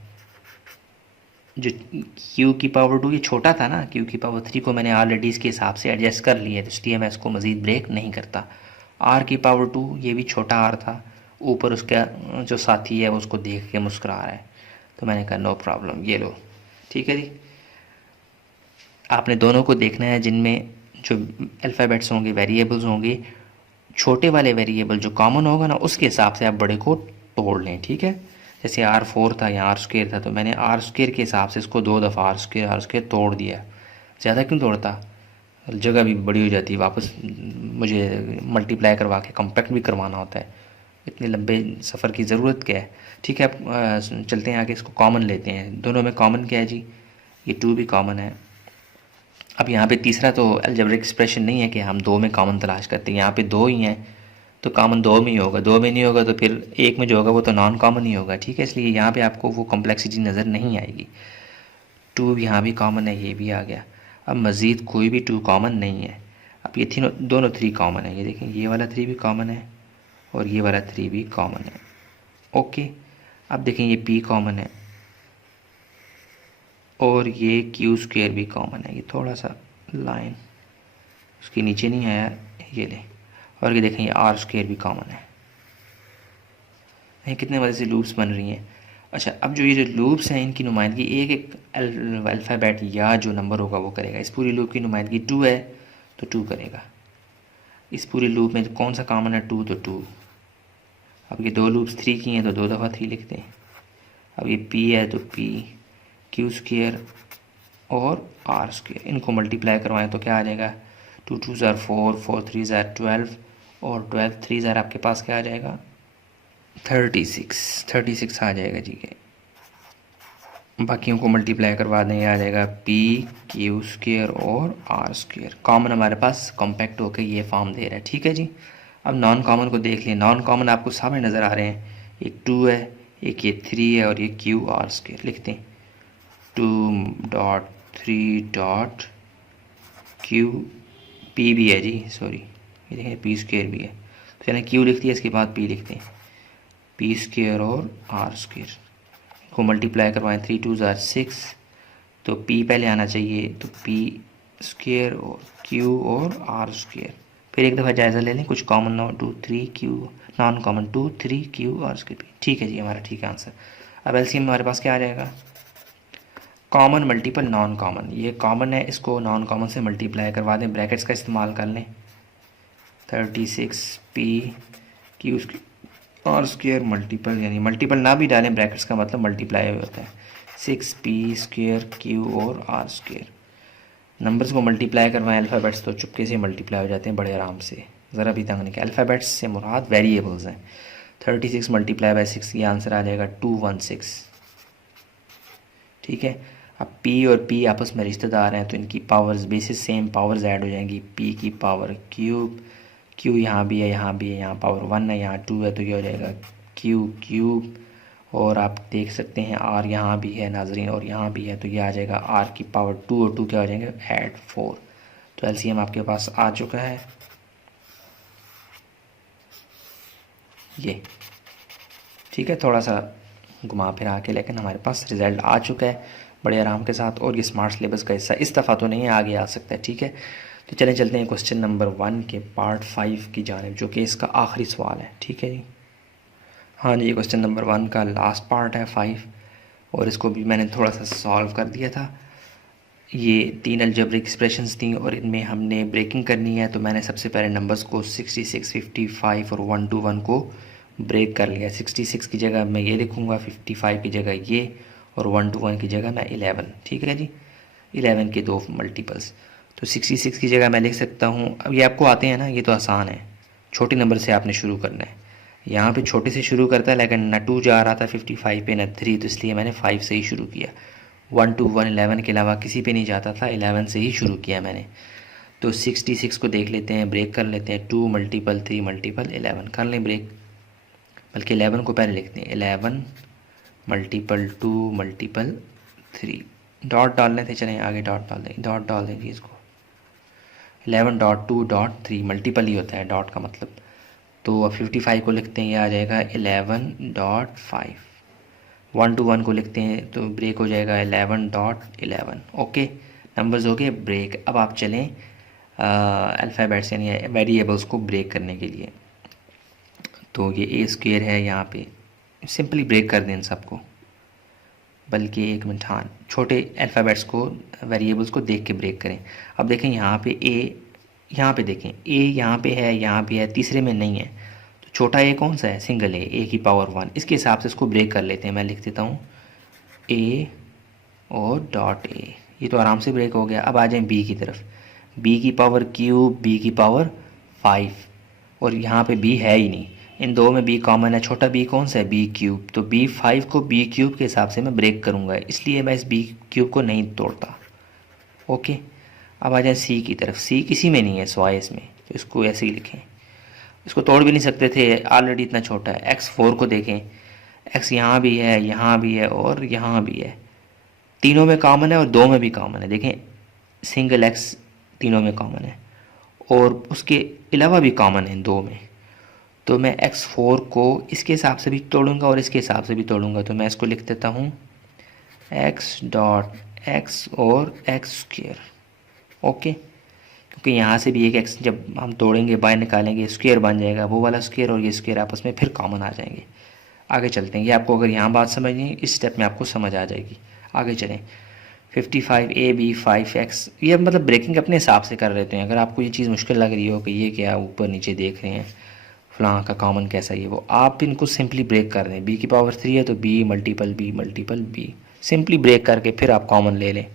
जो Q की पावर 2 ये छोटा था ना, Q की पावर 3 को मैंने ऑलरेडी इसके हिसाब से एडजस्ट कर लिया है, तो इसलिए मैं इसको मज़ीद ब्रेक नहीं करता। R की पावर 2 ये भी छोटा R था, ऊपर उसका जो साथी है वो उसको देख के मुस्कुरा रहा है, तो मैंने कहा नो प्रॉब्लम, ये लो, ठीक है जी। आपने दोनों को देखना है, जिनमें जो अल्फ़ाबेट्स होंगे, वेरिएबल्स होंगे, छोटे वाले वेरिएबल जो कॉमन होगा ना, उसके हिसाब से आप बड़े को तोड़ लें, ठीक है। जैसे R4 था, यहाँ R² था, तो मैंने R² के हिसाब से इसको 2 दफ़ा R² तोड़ दिया। ज़्यादा क्यों तोड़ता, जगह भी बड़ी हो जाती है, वापस मुझे मल्टीप्लाई करवा के कम्पैक्ट भी करवाना होता है, इतने लंबे सफ़र की ज़रूरत क्या है, ठीक है। अब चलते हैं आगे, इसको कॉमन लेते हैं। दोनों में कॉमन क्या है जी, ये 2 भी कॉमन है। अब यहाँ पे तीसरा तो अलजेब्रिक एक्सप्रेशन नहीं है कि हम 2 में कॉमन तलाश करते हैं, यहाँ पे 2 ही हैं तो कॉमन 2 में ही होगा। 2 में नहीं होगा तो फिर 1 में जो होगा वो तो नॉन कॉमन ही होगा, ठीक है। इसलिए यहाँ पे आपको वो कॉम्प्लेक्सिटी नज़र नहीं आएगी। 2 यहाँ भी कॉमन है, ये भी आ गया। अब मज़ीद कोई भी 2 कॉमन नहीं है। अब ये दोनों 3 कॉमन है, ये देखें ये वाला 3 भी कॉमन है और ये वाला 3 भी कॉमन है। ओके, अब देखें ये p कॉमन है और ये q² भी कॉमन है। ये थोड़ा सा लाइन उसके नीचे नहीं आया, ये ले। और ये देखें ये r² भी कॉमन है। ये कितने मज़े से लूप्स बन रही हैं। अच्छा, अब जो ये जो लूप्स हैं इनकी नुमाइंदगी एक एक अल्फ़ाबेट या जो नंबर होगा वो करेगा। इस पूरी लूप की नुमाइंदगी 2 है तो 2 करेगा। इस पूरी लूप में कौन सा कॉमन है? 2, तो 2। अब ये 2 लूप्स 3 की हैं तो 2 दफ़ा 3 लिखते हैं। अब ये p है तो p, q² और r², इनको मल्टीप्लाई करवाएं तो क्या आ जाएगा? 2 2 ज़ार 4, 4 3 ज़ार 12 और 12 3 ज़ार आपके पास क्या आ जाएगा? 36 आ जाएगा जी के। बाकियों को मल्टीप्लाई करवा दें, आ जाएगा p, q² और r²। कॉमन हमारे पास कॉम्पैक्ट होकर ये फॉर्म दे रहा है। ठीक है जी। अब नॉन कॉमन को देख लें। नॉन कॉमन आपको सामने नज़र आ रहे हैं, एक 2 है, एक ये 3 है और ये q r²। लिखते हैं 2.3.q, p भी है जी, सॉरी ये देखें p² भी है, तो चलें q लिख दिया, इसके बाद p लिखते हैं, p² और r² को मल्टीप्लाई करवाएं। 3 2 ज़ार 6, तो p पहले आना चाहिए, तो p² और q और r²। फिर एक दफ़ा जायज़ा ले लें, कुछ कॉमन ना हो। 2 3 q, non common 2 3 q r²। ठीक है जी, हमारा ठीक है आंसर। अब एलसीएम में हमारे पास क्या आ जाएगा? Common multiple non common. ये कॉमन है, इसको नॉन कॉमन से मल्टीप्लाई करवा दें, ब्रैकेट्स का इस्तेमाल कर लें। 36 p q r² मल्टीपल, यानी मल्टीपल ना भी डालें, ब्रैकेट्स का मतलब मल्टीप्लाई होता है। 6p² q और r²। नंबर्स को मल्टीप्लाई करवाएं अल्फ़ाबेट्स तो चुपके से मल्टीप्लाई हो जाते हैं बड़े आराम से, ज़रा भी तंग नहीं किया। अल्फ़ाबेट्स से मुराद वेरिएबल्स हैं। 36 मल्टीप्लाई बाई 6, ये आंसर आ जाएगा 216। ठीक है। अब p और p आपस में रिश्तेदार हैं तो इनकी powers basis same, powers add हो जाएंगी। p की पावर क्यूब, q यहाँ भी है, यहाँ भी है, यहाँ पावर 1 है, यहाँ 2 है, तो ये हो जाएगा q क्यूब। और आप देख सकते हैं r यहाँ भी है नाजरीन और यहाँ भी है, तो ये आ जाएगा r की पावर 2 और 2 क्या हो जाएंगे? ऐड 4। तो एलसीएम आपके पास आ चुका है ये। ठीक है, थोड़ा सा घुमा फिरा के, लेकिन हमारे पास रिज़ल्ट आ चुका है बड़े आराम के साथ। और ये स्मार्ट सिलेबस का हिस्सा इस दफ़ा तो नहीं है, आगे आ सकता है। ठीक है, तो चलें चलते हैं क्वेश्चन नंबर 1 के पार्ट 5 की जानिब, जो कि इसका आखिरी सवाल है। ठीक है जी, हाँ जी, क्वेश्चन नंबर 1 का लास्ट पार्ट है 5, और इसको भी मैंने थोड़ा सा सॉल्व कर दिया था। ये 3 अलजेब्रिक एक्सप्रेशंस थी और इनमें हमने ब्रेकिंग करनी है, तो मैंने सबसे पहले नंबर्स को 66, 55 और 1 to 1 को ब्रेक कर लिया। 66 की जगह मैं ये लिखूँगा, 55 की जगह ये, और 1 to 1 की जगह मैं 11। ठीक है जी, 11 के 2 मल्टीपल्स। तो 66 की जगह मैं लिख सकता हूँ, अब ये आपको आते हैं ना, ये तो आसान है, छोटे नंबर से आपने शुरू करना है। यहाँ पे छोटे से शुरू करता है, लेकिन ना 2 जा रहा था 55 पे, ना 3, तो इसलिए मैंने 5 से ही शुरू किया। 1 to 1 11 के अलावा किसी पे नहीं जाता था, 11 से ही शुरू किया मैंने। तो 66 को देख लेते हैं, ब्रेक कर लेते हैं। 2 मल्टीपल 3 मल्टीपल 11 कर लें ब्रेक, बल्कि 11 को पहले लिखते हैं। 11 मल्टीपल 2 मल्टीपल 3, डॉट डालने थे, चलें आगे डॉट डाल दें, डॉट डाल देंगे इसको। 11.2.3 मल्टीपल ही होता है डॉट का मतलब। तो अब 55 को लिखते हैं, ये आ जाएगा 11.5। 1 to 1 को लिखते हैं तो ब्रेक हो जाएगा 11.11। ओके, नंबर्स हो गए ब्रेक। अब आप चलें अल्फ़ाबेट्स यानी वेरिएबल्स को ब्रेक करने के लिए। तो ये a² है, यहाँ पे सिंपली ब्रेक कर दें इन सबको, बल्कि एक मिनट, हाँ, छोटे अल्फ़ाबेट्स को, वेरिएबल्स को देख के ब्रेक करें। अब देखें यहाँ पे a, यहाँ पे देखें a यहाँ पे है, यहाँ पे है, तीसरे में नहीं है, तो छोटा a कौन सा है? सिंगल a की पावर 1। इसके हिसाब से इसको ब्रेक कर लेते हैं। मैं लिख देता हूँ a और डॉट a, ये तो आराम से ब्रेक हो गया। अब आ जाएं b की तरफ, b की पावर क्यूब, b की पावर 5, और यहाँ पे b है ही नहीं, इन दो में b कॉमन है। छोटा b कौन सा है? b क्यूब, तो b 5 को b क्यूब के हिसाब से मैं ब्रेक करूँगा, इसलिए मैं इस b क्यूब को नहीं तोड़ता। ओके, अब आ जाए c की तरफ। c किसी में नहीं है सवाए इसमें, तो इसको ऐसे ही लिखें। इसको तोड़ भी नहीं सकते थे, ऑलरेडी इतना छोटा है। x4 को देखें, x यहाँ भी है, यहाँ भी है और यहाँ भी है, तीनों में कॉमन है और दो में भी कॉमन है। देखें सिंगल x तीनों में कॉमन है और उसके अलावा भी कॉमन है दो में। तो मैं x4 को इसके हिसाब से भी तोड़ूंगा और इसके हिसाब से भी तोड़ूंगा। तो मैं इसको लिख देता हूँ x डॉट x और x स्क्वेयर। ओके, क्योंकि यहाँ से भी एक x जब हम तोड़ेंगे बाहर निकालेंगे स्क्वेयर बन जाएगा, वो वाला स्क्वेयर और ये स्क्वेयर आपस में फिर कॉमन आ जाएंगे। आगे चलते हैं, ये आपको अगर यहाँ बात समझनी है इस स्टेप में आपको समझ आ जाएगी। आगे चलें, 55 AB 5x, ये मतलब ब्रेकिंग अपने हिसाब से कर लेते हैं। अगर आपको ये चीज़ मुश्किल लग रही हो कि ये क्या ऊपर नीचे देख रहे हैं फलां का कॉमन कैसा है वो, आप इनको सिंपली ब्रेक कर दें। b की पावर 3 है तो b multiple b, simply break करके फिर आप कॉमन ले लें।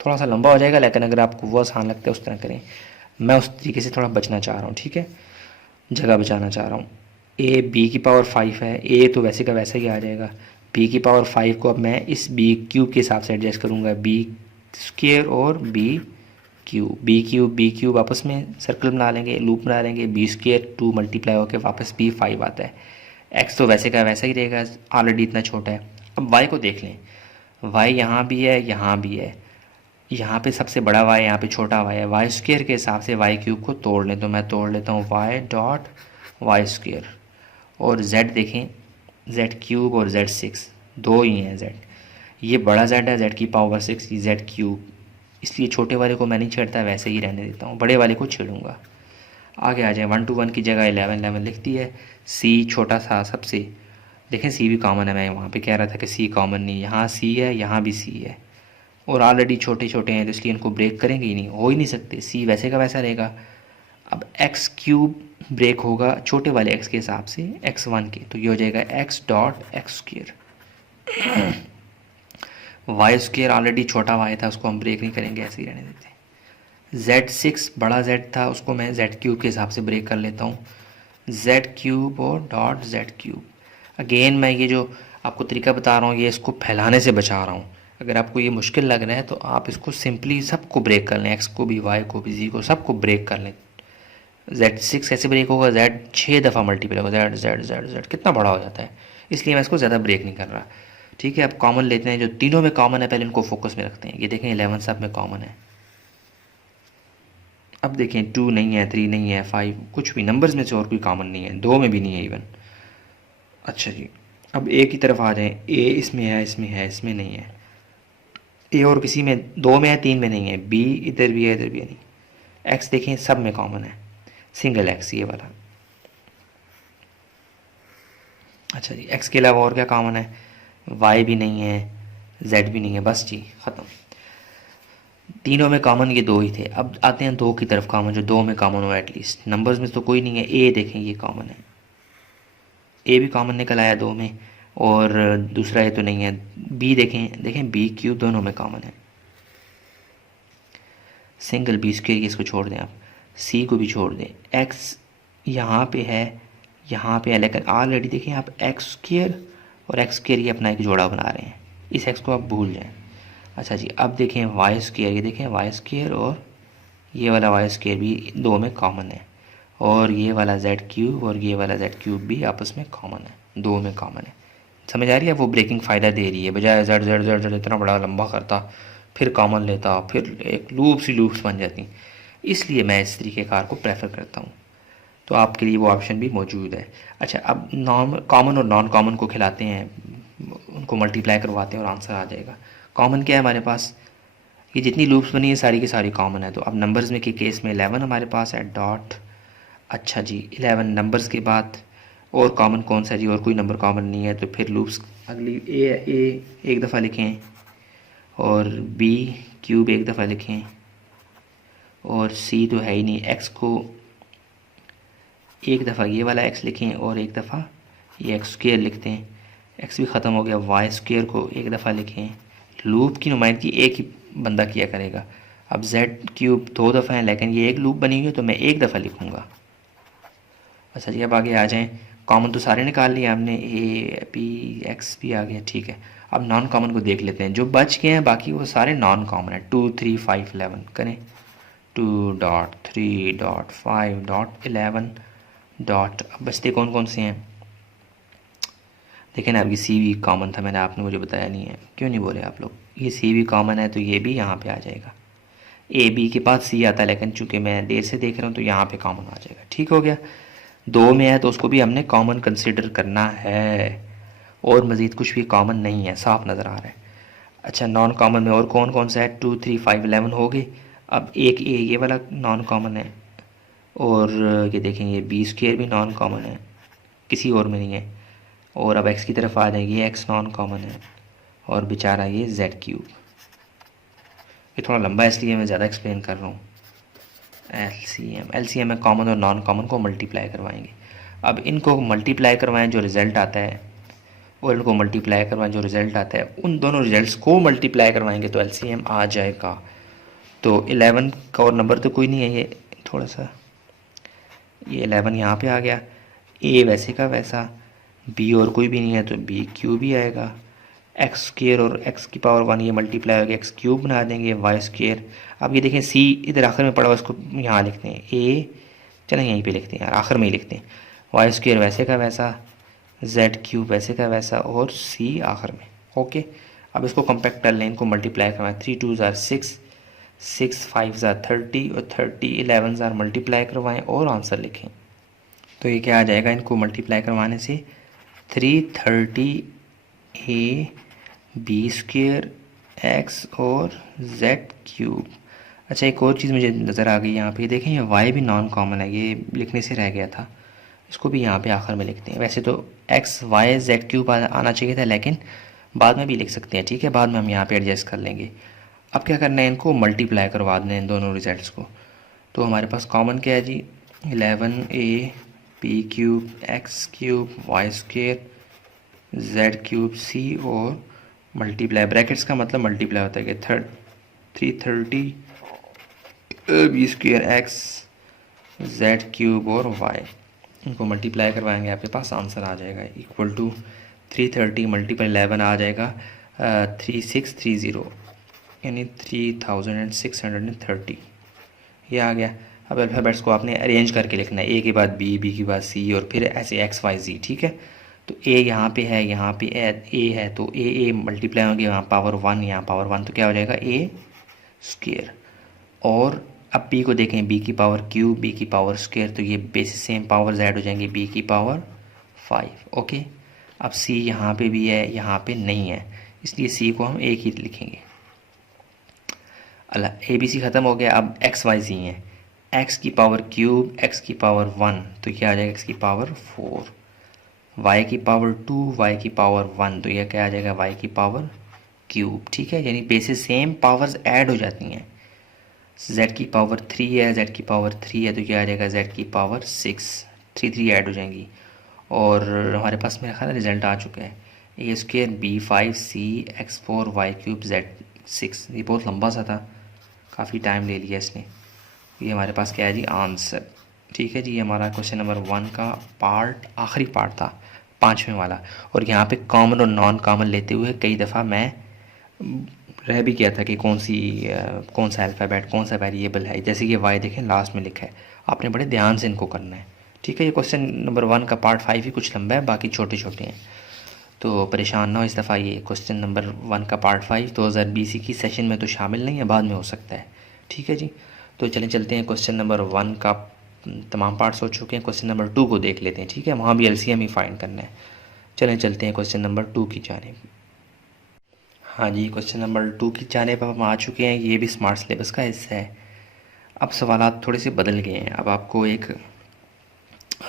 थोड़ा सा लंबा हो जाएगा, लेकिन अगर आपको वो आसान लगता है उस तरह करें। मैं उस तरीके से थोड़ा बचना चाह रहा हूँ, ठीक है, जगह बचाना चाह रहा हूँ। a b की पावर 5 है, a तो वैसे का वैसा ही आ जाएगा। b की पावर 5 को अब मैं इस b क्यूब के हिसाब से एडजस्ट करूँगा, b स्क्वेयर और b क्यूब आपस में सर्कल बना लेंगे, लूप बना लेंगे। b स्क्वेयर 2 मल्टीप्लाई होकर वापस b 5 आता है। x तो वैसे का वैसा ही रहेगा, ऑलरेडी इतना छोटा है। अब y को देख लें, y यहाँ भी है, यहाँ भी है, यहाँ पे सबसे बड़ा y, यहाँ पे छोटा y है। y स्क्वेयर के हिसाब से y क्यूब को तोड़ लें, तो मैं तोड़ लेता हूँ y डॉट y स्क्वेयर। और z देखें, z क्यूब और z6 दो ही हैं। z ये बड़ा z है, z की पावर 6, z क्यूब, इसलिए छोटे वाले को मैं नहीं छेड़ता, वैसे ही रहने देता हूँ, बड़े वाले को छेड़ूंगा। आगे आ जाए, 1 to 1 की जगह 11 लिखती है। c छोटा सा सबसे, देखें c भी कॉमन है, मैं वहाँ पे कह रहा था कि c कॉमन नहीं, यहाँ c है, यहाँ भी c है, और ऑलरेडी छोटे छोटे हैं तो इसलिए इनको ब्रेक करेंगे ही नहीं, हो ही नहीं सकते, c वैसे का वैसा रहेगा। अब x क्यूब ब्रेक होगा छोटे वाले x के हिसाब से x1 के, तो ये हो जाएगा x dot x square. y square already छोटा y था, उसको हम ब्रेक नहीं करेंगे, ऐसे ही रहने देते हैं। z6 बड़ा z था, उसको मैं z क्यूब के हिसाब से ब्रेक कर लेता हूँ, z क्यूब और डॉट z क्यूब। अगेन मैं ये जो आपको तरीका बता रहा हूँ ये इसको फैलाने से बचा रहा हूँ। अगर आपको ये मुश्किल लग रहा है तो आप इसको सिंपली सबको ब्रेक कर लें, x को भी, y को भी, z को, सबको ब्रेक कर लें। z6 ऐसे ब्रेक होगा, z 6 दफ़ा मल्टीप्लाई होगा, z कितना बड़ा हो जाता है, इसलिए मैं इसको ज़्यादा ब्रेक नहीं कर रहा। ठीक है, अब कॉमन लेते हैं, जो तीनों में कॉमन है पहले इनको फोकस में रखते हैं। ये देखें 11 सब में कॉमन है। अब देखें 2 नहीं है, 3 नहीं है, 5 कुछ भी नंबर्स में से और कोई कॉमन नहीं है, 2 में भी नहीं है इवन। अच्छा जी, अब ए की तरफ आ जाएं, ए इसमें है, इसमें है, इसमें नहीं है। ए और किसी में 2 में है, 3 में नहीं है। बी इधर भी है, इधर भी है नहीं। एक्स देखें सब में कॉमन है, सिंगल एक्स ये वाला। अच्छा जी, एक्स के अलावा और क्या कॉमन है, वाई भी नहीं है, जेड भी नहीं है, बस जी ख़त्म। तीनों में कॉमन ये 2 ही थे। अब आते हैं 2 की तरफ, कॉमन जो 2 में कॉमन हो एटलीस्ट। नंबर्स में तो कोई नहीं है। ए देखें ये कॉमन है, ए भी कॉमन निकल आया 2 में, और दूसरा ये तो नहीं है। बी देखें बी क्यूब दोनों में कॉमन है, सिंगल बी स्क्वेयर, इसको छोड़ दें आप, सी को भी छोड़ दें। एक्स यहाँ पे है, यहाँ पे है, लेकिन ऑलरेडी देखें आप एक्स स्क्वेयर और एक्स स्क्वेयर ये अपना एक जोड़ा बना रहे हैं, इस एक्स को आप भूल जाएं। अच्छा जी, अब देखें वाई स्क्वेयर, ये देखें वाई स्क्वेयर और ये वाला वाई स्क्वेयर भी 2 में कॉमन है, और ये वाला जेड क्यूब और ये वाला जेड क्यूब भी आपस में कॉमन है, 2 में कॉमन है। समझ आ रही है, वो ब्रेकिंग फ़ायदा दे रही है, बजाय जेड जेड जेड जेड इतना बड़ा लंबा करता फिर कॉमन लेता, फिर एक लूप्स बन जाती, इसलिए मैं इस तरीके कार को प्रेफर करता हूँ। तो आपके लिए वो ऑप्शन भी मौजूद है। अच्छा, अब कॉमन और नॉन कॉमन को खिलाते हैं, उनको मल्टीप्लाई करवाते हैं और आंसर आ जाएगा। कॉमन क्या है हमारे पास, ये जितनी लूप्स बनी है सारी की सारी कॉमन है। तो अब नंबर्स में के केस में 11 हमारे पास है डॉट। अच्छा जी, 11 नंबर्स के बाद और कॉमन कौन सा जी, और कोई नंबर कॉमन नहीं है, तो फिर लूप्स अगली ए एक दफ़ा लिखें, और बी क्यूब एक दफ़ा लिखें, और सी तो है ही नहीं, एक्स को एक दफ़ा ये वाला एक्स लिखें और एक दफ़ा ये एक्स स्क्वेयर लिखते हैं, एक्स भी ख़त्म हो गया। वाई स्क्वेयर को एक दफ़ा लिखें, लूप की नुमाइंदगी एक ही बंदा किया करेगा। अब जेड क्यूब 2 दफ़ा है, लेकिन ये एक लूप बनी हुई है तो मैं एक दफ़ा लिखूँगा। अच्छा जी, अब आगे आ जाएं, कॉमन तो सारे निकाल लिए हमने, ए पी एक्स भी आ गया, ठीक है। अब नॉन कॉमन को देख लेते हैं, जो बच गए हैं बाकी वो सारे नॉन कॉमन है। 2 3 5 11 करें, 2 डॉट 3 डॉट 5 डॉट 11 डॉट। अब बचते कौन कौन से हैं, देखें ना, अभी सी भी कॉमन था, मैंने आपने मुझे बताया नहीं है, क्यों नहीं बोले आप लोग। ये सी भी कॉमन है तो ये भी यहाँ पे आ जाएगा। ए बी के पास सी आता है, लेकिन चूंकि मैं देर से देख रहा हूँ तो यहाँ पे कॉमन आ जाएगा। ठीक हो गया। दो में है तो उसको भी हमने कॉमन कंसिडर करना है, और मज़ीद कुछ भी कॉमन नहीं है, साफ नज़र आ रहा है। अच्छा, नॉन कॉमन में और कौन कौन सा है? 2 3 5 11 हो गई। अब एक ये वाला नॉन कॉमन है, और ये देखेंगे बी स्क्वेयर भी नॉन कॉमन है, किसी और में नहीं है। और अब एक्स की तरफ आ जाएंगे, एक्स नॉन कॉमन है, और बेचारा ये जेड क्यूब। ये थोड़ा लंबा है इसलिए मैं ज़्यादा एक्सप्लेन कर रहा हूँ। एलसीएम में कॉमन और नॉन कॉमन को मल्टीप्लाई करवाएंगे। अब इनको मल्टीप्लाई करवाएं जो रिज़ल्ट आता है, और इनको मल्टीप्लाई करवाएं जो रिज़ल्ट आता है, उन दोनों रिजल्ट्स को मल्टीप्लाई करवाएंगे तो एलसीएम आ जाएगा। तो 11 का और नंबर तो कोई नहीं है, ये थोड़ा सा, ये 11 यहाँ पे आ गया। ए वैसे का वैसा, बी और कोई भी नहीं है तो बी क्यूब ही आएगा। एक्स स्क्वेयर और एक्स की पावर 1 ये मल्टीप्लाई होगा, एक्स क्यूब बना देंगे, वाई स्क्वेयर। अब ये देखें सी इधर आखिर में पड़ा हुआ, इसको यहाँ लिखते हैं ए, चलें यहीं पे लिखते हैं यार, आखिर में ही लिखते हैं। वाई स्क्वेयर वैसे का वैसा, जेड क्यूब वैसे का वैसा, और सी आखिर में। ओके, अब इसको कम्पैक्ट कर लें, इनको मल्टीप्लाई करवाएं। 3 2 ज़ार 6, 6 5 ज़ार 30, और 30 11 ज़ार मल्टीप्लाई करवाएं और आंसर लिखें। तो ये क्या आ जाएगा, इनको मल्टीप्लाई करवाने से 330 ए बी स्क्वेयर एक्स और जेड क्यूब। अच्छा, एक और चीज़ मुझे नज़र आ गई यहाँ पे, देखें ये वाई भी नॉन कॉमन है, ये लिखने से रह गया था, इसको भी यहाँ पे आखिर में लिखते हैं। वैसे तो एक्स वाई जेड क्यूब आना चाहिए था, लेकिन बाद में भी लिख सकते हैं, ठीक है, बाद में हम यहाँ पे एडजस्ट कर लेंगे। अब क्या करना है, इनको मल्टीप्लाई करवा देना इन दोनों रिजल्ट्स को। तो हमारे पास कॉमन क्या है जी, 11 A B cube X cube Y square Z cube C, और मल्टीप्लाई, ब्रैकेट्स का मतलब मल्टीप्लाई होता है कि 330 B square X Z cube और वाई, इनको मल्टीप्लाई करवाएंगे, आपके पास आंसर आ जाएगा इक्वल टू 330 मल्टीप्लाई 11 आ जाएगा 3630, यानी 3630, ये आ गया। अब अल्फ़ाबेट्स को आपने अरेंज करके लिखना है, ए के बाद बी, बी के बाद सी, और फिर ऐसे एक्स वाई जी, ठीक है। तो ए यहाँ पे है, यहाँ पे ए है, तो ए मल्टीप्लाई होंगे, यहाँ पावर 1, यहाँ पावर 1, तो क्या हो जाएगा ए स्क्वेयर। और अब बी को देखें, बी की पावर क्यूब, बी की पावर स्क्वेयर, तो ये बेसिस सेम पावर्स ऐड हो जाएंगे, बी की पावर 5। ओके, अब सी यहाँ पे भी है, यहाँ पे नहीं है, इसलिए सी को हम एक ही लिखेंगे। अल्लाह, ए बी सी ख़त्म हो गया। अब एक्स वाई जी हैं, एक्स की पावर क्यूब, एक्स की पावर 1, तो क्या आ जाएगा एक्स की पावर 4, वाई की पावर 2, वाई की पावर 1, तो यह क्या आ जाएगा वाई की पावर क्यूब, ठीक है, यानी बेसिस सेम पावर्स ऐड हो जाती हैं। z की पावर 3 है, z की पावर 3 है, तो क्या आ जाएगा z की पावर 6, 3 ऐड हो जाएंगी। और हमारे पास मेरा ख्याल रिजल्ट आ चुका है, a square B 5 C x 4 Y cube Z 6। ये बहुत लंबा सा था, काफ़ी टाइम ले लिया इसने। ये हमारे पास क्या है जी, आंसर, ठीक है जी। ये हमारा क्वेश्चन नंबर 1 का पार्ट, आखिरी पार्ट था, 5वें वाला। और यहाँ पे कॉमन और नॉन कॉमन लेते हुए कई दफ़ा मैं रह भी गया था कि कौन सा अल्फ़ाबेट, कौन सा वेरिएबल है। जैसे कि वाई देखें लास्ट में लिखा है, आपने बड़े ध्यान से इनको करना है, ठीक है। ये क्वेश्चन नंबर 1 का पार्ट 5 ही कुछ लंबा है, बाकी छोटे छोटे हैं, तो परेशान ना हो इस दफ़ा। ये क्वेश्चन नंबर 1 का पार्ट 5 2020 की सेशन में तो शामिल नहीं है, बाद में हो सकता है, ठीक है जी। तो चलते हैं, क्वेश्चन नंबर 1 का तमाम पार्ट्स हो चुके हैं, क्वेश्चन नंबर 2 को देख लेते हैं, ठीक है। वहाँ भी एलसीएम ही फाइंड करना है। चलते हैं क्वेश्चन नंबर 2 की जानिब। हाँ जी, क्वेश्चन नंबर 2 की जानिब अब हम आ चुके हैं। ये भी स्मार्ट सिलेबस का हिस्सा है। अब सवालात थोड़े से बदल गए हैं, अब आपको एक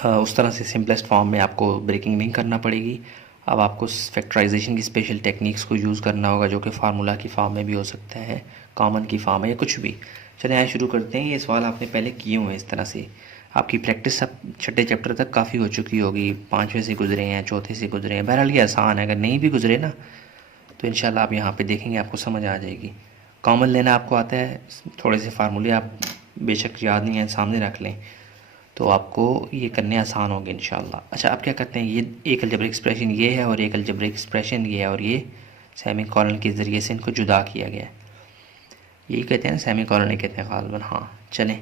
उस तरह से सिंपलेस्ट फॉर्म में आपको ब्रेकिंग नहीं करना पड़ेगी। अब आपको फैक्टराइजेशन की स्पेशल टेक्निक्स को यूज़ करना होगा, जो कि फार्मूला की फॉर्म में भी हो सकता है, कॉमन की फॉर्म है, या कुछ भी। चलिए आइए शुरू करते हैं। ये सवाल आपने पहले किए हुए हैं इस तरह से, आपकी प्रैक्टिस सब छठे चैप्टर तक काफ़ी हो चुकी होगी, 5वें से गुजरे हैं, चौथे से गुजरे हैं। बहरहाल ये आसान है, अगर नहीं भी गुजरे ना तो इंशाल्लाह आप यहाँ पे देखेंगे आपको समझ आ जाएगी। कॉमन लेना आपको आता है, थोड़े से फार्मूले आप बेशक याद नहीं है, सामने रख लें तो आपको ये करने आसान होंगे इंशाल्लाह। अच्छा, आप क्या करते हैं, ये एक अलजेब्रिक एक्सप्रेशन ये है और एक अलजेब्रिक एक्सप्रेशन ये है, और ये सेमी कॉलन के ज़रिए से इनको जुदा किया गया है। यही कहते हैं सेमी कॉलन ही कहते हैं ग़ालिबन, हाँ। चलें,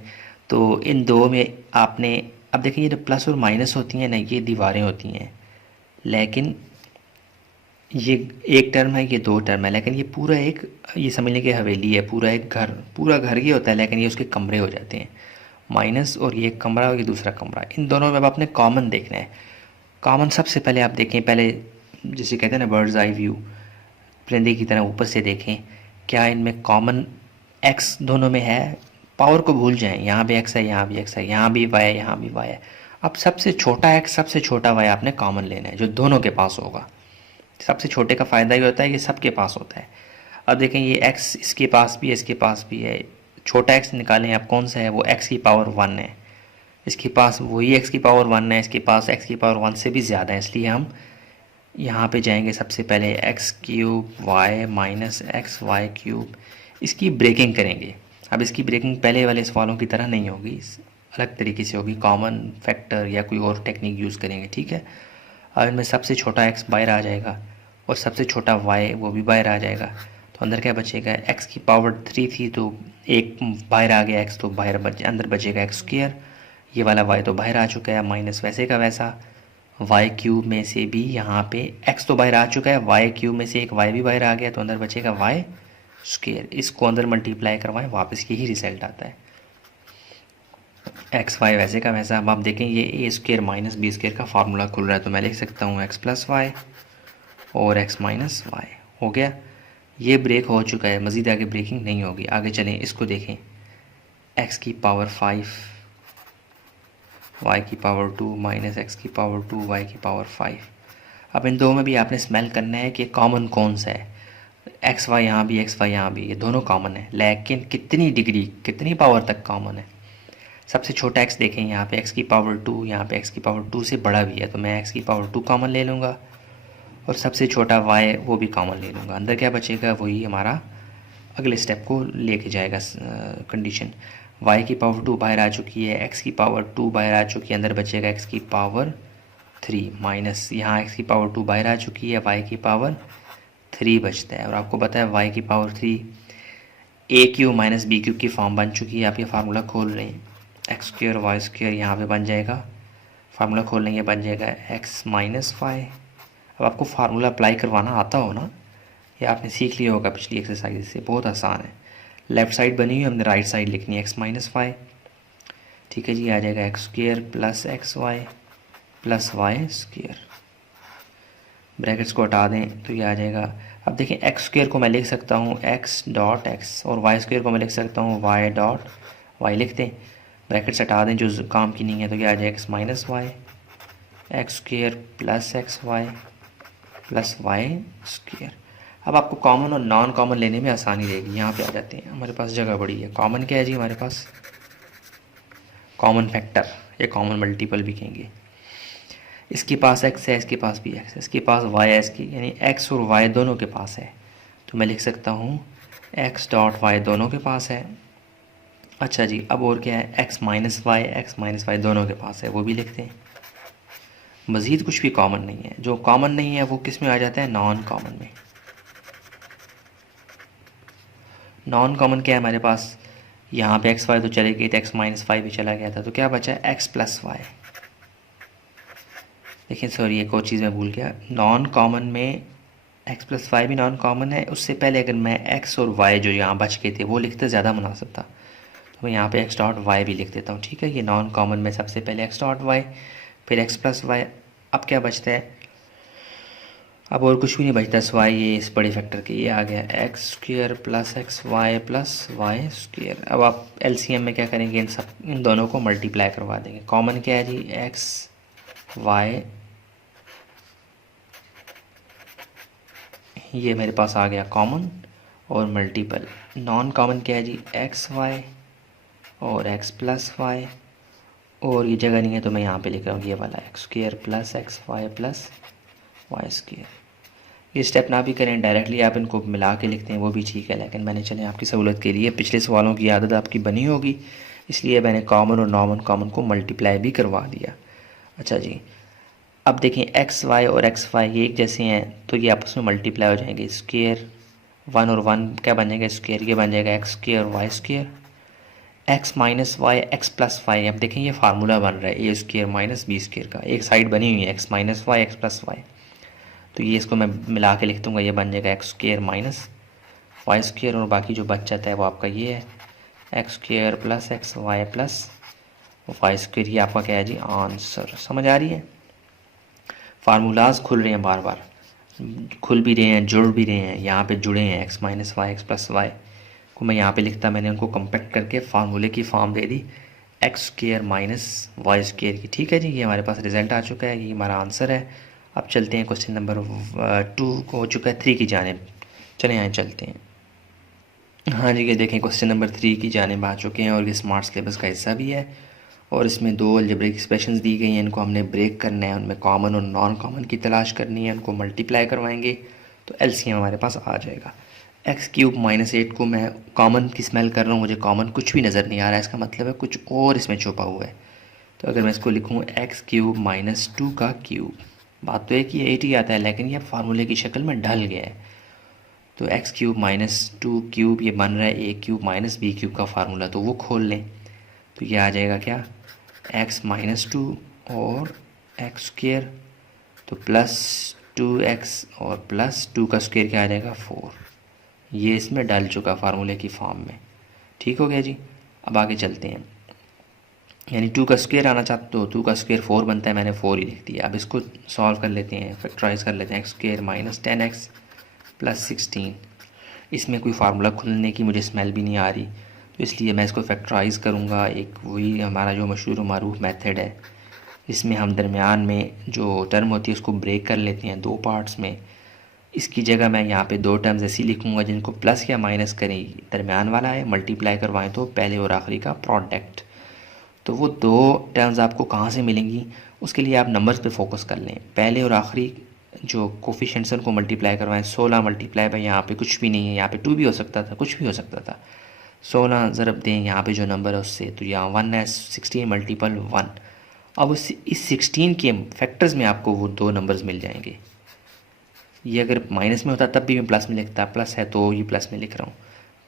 तो इन दो में आपने, अब देखिए ये जो प्लस और माइनस होती हैं ना, ये दीवारें होती हैं, लेकिन ये एक टर्म है, ये 2 टर्म है, लेकिन ये पूरा एक, ये समझ लें कि हवेली है, पूरा एक घर, पूरा घर ये होता है, लेकिन ये उसके कमरे हो जाते हैं। माइनस, और ये एक कमरा और ये दूसरा कमरा, इन दोनों में अब आपने कॉमन देखना है। कॉमन सबसे पहले आप देखें, पहले जिसे कहते हैं ना बर्ड्स आई व्यू, परिंदे की तरह ऊपर से देखें क्या इनमें कॉमन एक्स दोनों में है। पावर को भूल जाएं, यहाँ भी एक्स है, यहाँ भी एक्स है, यहाँ भी वाई है, यहाँ भी वाई है। अब सबसे छोटा एक्स सबसे छोटा वाई आपने कॉमन लेना है जो दोनों के पास होगा। सबसे छोटे का फ़ायदा ये होता है कि सबके पास होता है। अब देखें ये एक्स इसके पास भी है, इसके पास भी है। छोटा एक्स निकालें आप, कौन सा है वो, एक्स की पावर 1 है। इसके पास वही एक्स की पावर 1 है, इसके पास एक्स की पावर 1 से भी ज़्यादा है, इसलिए हम यहाँ पे जाएंगे सबसे पहले X cube Y minus x Y cube, इसकी ब्रेकिंग करेंगे। अब इसकी ब्रेकिंग पहले वाले सवालों की तरह नहीं होगी, अलग तरीके से होगी, कॉमन फैक्टर या कोई और टेक्निक यूज़ करेंगे, ठीक है। अब इनमें सबसे छोटा एक्स बाहर आ जाएगा और सबसे छोटा वाई वो भी बाहर आ जाएगा, तो अंदर क्या बचेगा, एक्स की पावर 3 थी तो एक बाहर आ गया एक्स, तो बाहर अंदर बचेगा एक्स स्क्वायर। ये वाला वाई तो बाहर आ चुका है, माइनस वैसे का वैसा वाई क्यूब में से भी यहाँ पे एक्स तो बाहर आ चुका है, वाई क्यूब में से एक वाई भी बाहर आ गया, तो अंदर बचेगा वाई स्क्वायर। इसको अंदर मल्टीप्लाई करवाएं, वापस यही रिजल्ट आता है, एक्स वाई वैसे का वैसा। अब आप देखें ये ए स्क्वायर माइनस बी स्क्वायर का फार्मूला खुल रहा है, तो मैं लिख सकता हूँ एक्स प्लस वाई और एक्स माइनस वाई। हो गया, ये ब्रेक हो चुका है, मज़ीद आगे ब्रेकिंग नहीं होगी। आगे चलें, इसको देखें, एक्स की पावर 5 वाई की पावर 2 माइनस एक्स की पावर 2 वाई की पावर 5। अब इन दो में भी आपने स्मेल करना है कि कॉमन कौन सा है। एक्स वाई यहाँ भी, एक्स वाई यहाँ भी, ये दोनों कॉमन है, लेकिन कितनी डिग्री, कितनी पावर तक कॉमन है। सबसे छोटा एक्स देखें, यहाँ पे एक्स की पावर 2, यहाँ पे एक्स की पावर 2 से बड़ा भी है, तो मैं एक्स की पावर 2 कॉमन ले लूँगा, और सबसे छोटा वाई वो भी कॉमन ले लूँगा। अंदर क्या बचेगा, वही हमारा अगले स्टेप को लेके जाएगा कंडीशन। वाई की पावर 2 बाहर आ चुकी है, एक्स की पावर 2 बाहर आ चुकी है, अंदर बचेगा एक्स की पावर 3 माइनस यहाँ एक्स की पावर 2 बाहर आ चुकी है, वाई की पावर 3 बचता है। और आपको पता है वाई की पावर 3 ए क्यू माइनस बी क्यू की फॉर्म बन चुकी है। आप ये फार्मूला खोल रहे हैं, एक्स स्क्वायर वाई स्क्वायर यहाँ पे बन जाएगा, फार्मूला खोल लेंगे बन जाएगा एक्स माइनस वाई। अब आपको फार्मूला अप्लाई करवाना आता हो ना, या आपने सीख लिया होगा पिछली एक्सरसाइज से, बहुत आसान है। लेफ़्ट साइड बनी हुई, हमने राइट साइड लिखनी है, एक्स माइनस वाई, ठीक है जी। आ जाएगा X square plus X Y plus Y square, brackets को हटा दें तो ये आ जाएगा। अब देखें एक्स स्क्वायर को मैं लिख सकता हूँ एक्स डॉट एक्स, और वाई स्क्वायर को मैं लिख सकता हूँ वाई डॉट वाई। लिख दें, ब्रैकेट्स हटा दें जो काम की नहीं है, तो ये आ जाएगा X minus Y X square plus X Y plus Y square. अब आपको कॉमन और नॉन कॉमन लेने में आसानी रहेगी। यहाँ पे आ जाते हैं, हमारे पास जगह बड़ी है। कॉमन क्या है जी हमारे पास, कॉमन फैक्टर या कॉमन मल्टीपल भी कहेंगे। इसके पास एक्स है, इसके पास भी एक्स है, इसके पास वाई है, इसकी यानी एक्स और वाई दोनों के पास है, तो मैं लिख सकता हूँ एक्स डॉट वाई दोनों के पास है। अच्छा जी, अब और क्या है, एक्स माइनस वाई दोनों के पास है, वो भी लिखते हैं। मज़ीद कुछ भी कॉमन नहीं है, जो कॉमन नहीं है वो किस में आ जाता है, नॉन कॉमन में। नॉन कॉमन क्या है हमारे पास, यहाँ पे एक्स वाई तो चले गए थे, एक्स माइनस वाई भी चला गया था, तो क्या बचा है एक्स प्लस वाई। देखिए सॉरी एक और चीज़ मैं भूल गया, नॉन कॉमन में एक्स प्लस वाई भी नॉन कॉमन है। उससे पहले अगर मैं एक्स और वाई जो यहाँ बच गए थे वो लिखते ज़्यादा मुनासिब था, तो मैं यहाँ पे एक्स डॉट वाई भी लिख देता हूँ, ठीक है। ये नॉन कॉमन में सबसे पहले एक्स डॉट वाई, फिर एक्स प्लस वाई। अब क्या बचता है, अब और कुछ भी नहीं बचता सिवाय ये इस बड़े फैक्टर के, ये आ गया X square plus X Y plus Y square. अब आप एलसीएम में क्या करेंगे, इन दोनों को मल्टीप्लाई करवा देंगे। कॉमन क्या है जी, एक्स वाई, ये मेरे पास आ गया कॉमन और मल्टीपल। नॉन कॉमन क्या है जी, एक्स वाई और एक्स प्लस वाई, और ये जगह नहीं है तो मैं यहाँ पे लिख रहा हूँ ये वाला X square plus X Y plus Y square. ये स्टेप ना भी करें, डायरेक्टली आप इनको मिला के लिखते हैं वो भी ठीक है, लेकिन मैंने चले आपकी सहूलत के लिए, पिछले सवालों की आदत आपकी बनी होगी, इसलिए मैंने कॉमन और नॉन कॉमन को मल्टीप्लाई भी करवा दिया। अच्छा जी, अब देखें एक्स वाई और एक्स वाई ये एक जैसे हैं, तो ये आपस में मल्टीप्लाई हो जाएंगे, स्क्वायर 1 और 1 क्या बन जाएगा स्क्वायर, ये बन जाएगा X square Y square. X minus Y X plus Y, अब देखें ये फार्मूला बन रहा है A square minus B square का, एक साइड बनी हुई है X minus Y X plus Y, तो ये इसको मैं मिला के लिख दूँगा, ये बन जाएगा X square minus Y square, और बाकी जो बच जाता है वो आपका ये है X square plus X Y plus Y square, ये आपका क्या है जी आंसर। समझ आ रही है? फार्मूलाज खुल रहे हैं, बार बार खुल भी रहे हैं, जुड़ भी रहे हैं, यहाँ पे जुड़े हैं X minus Y X plus Y को मैं यहाँ पे लिखता, मैंने उनको कंपैक्ट करके फार्मूले की फॉर्म दे दी X square minus Y square की। ठीक है जी, ये हमारे पास रिजल्ट आ चुका है, ये हमारा आंसर है। अब चलते हैं क्वेश्चन नंबर 2 को हो चुका है 3 की जानिब, चले यहाँ चलते हैं। हाँ जी, ये देखें क्वेश्चन नंबर 3 की जानिब आ चुके हैं और ये स्मार्ट सिलेबस का हिस्सा भी है और इसमें 2 अलजेब्रिक एक्सप्रेशंस दी गई हैं, इनको हमने ब्रेक करना है, उनमें कॉमन और नॉन कॉमन की तलाश करनी है, उनको मल्टीप्लाई करवाएंगे तो एलसीएम हमारे पास आ जाएगा। एक्स क्यूब माइनस 8 को मैं कॉमन की स्मेल कर रहा हूँ, मुझे कॉमन कुछ भी नज़र नहीं आ रहा है, इसका मतलब है कुछ और इसमें छुपा हुआ है। तो अगर मैं इसको लिखूँ एक्स क्यूब माइनस 2 का क्यूब, बात तो एक ही 8 ही आता है, लेकिन ये फार्मूले की शक्ल में ढल गया है। तो एक्स क्यूब माइनस 2 क्यूब ये बन रहा है ए क्यूब माइनस बी क्यूब का फार्मूला, तो वो खोल लें तो ये आ जाएगा क्या एक्स माइनस 2 और एक्स स्क्वायर, तो प्लस 2x और प्लस 2 का स्क्वायर क्या आ जाएगा 4। ये इसमें डाल चुका फार्मूले की फॉर्म में। ठीक हो गया जी। अब आगे चलते हैं, यानी 2 का स्क्वायर आना चाहते हो, 2 का स्क्वायर 4 बनता है, मैंने 4 ही लिख दिया। अब इसको सॉल्व कर लेते हैं, फैक्टराइज कर लेते हैं, x square minus 10x plus 16। इसमें कोई फार्मूला खुलने की मुझे स्मेल भी नहीं आ रही, तो इसलिए मैं इसको फैक्टराइज करूँगा। एक वही हमारा जो मशहूर मारूफ मेथड है, इसमें हम दरमियान में जो टर्म होती है उसको ब्रेक कर लेते हैं 2 पार्ट्स में। इसकी जगह मैं यहाँ पे 2 टर्म्स ऐसी लिखूँगा जिनको प्लस या माइनस करें, दरमियान वाला है, मल्टीप्लाई करवाएं तो पहले और आखिरी का प्रोडक्ट। तो वो 2 टर्म्स आपको कहाँ से मिलेंगी, उसके लिए आप नंबर्स पे फोकस कर लें। पहले और आखिरी जो कोफिशिएंट्स को मल्टीप्लाई करवाएं, 16 मल्टीप्लाई बाई यहाँ पे कुछ भी नहीं है, यहाँ पे 2 भी हो सकता था, कुछ भी हो सकता था। 16 ज़रब दें यहाँ पे जो नंबर है उससे, तो यहाँ 1 है, 16 मल्टीपल 1। अब इस 16 के फैक्टर्स में आपको वो 2 नंबर्स मिल जाएंगे। ये अगर माइनस में होता तब भी मैं प्लस में लिखता, प्लस है तो ये प्लस में लिख रहा हूँ,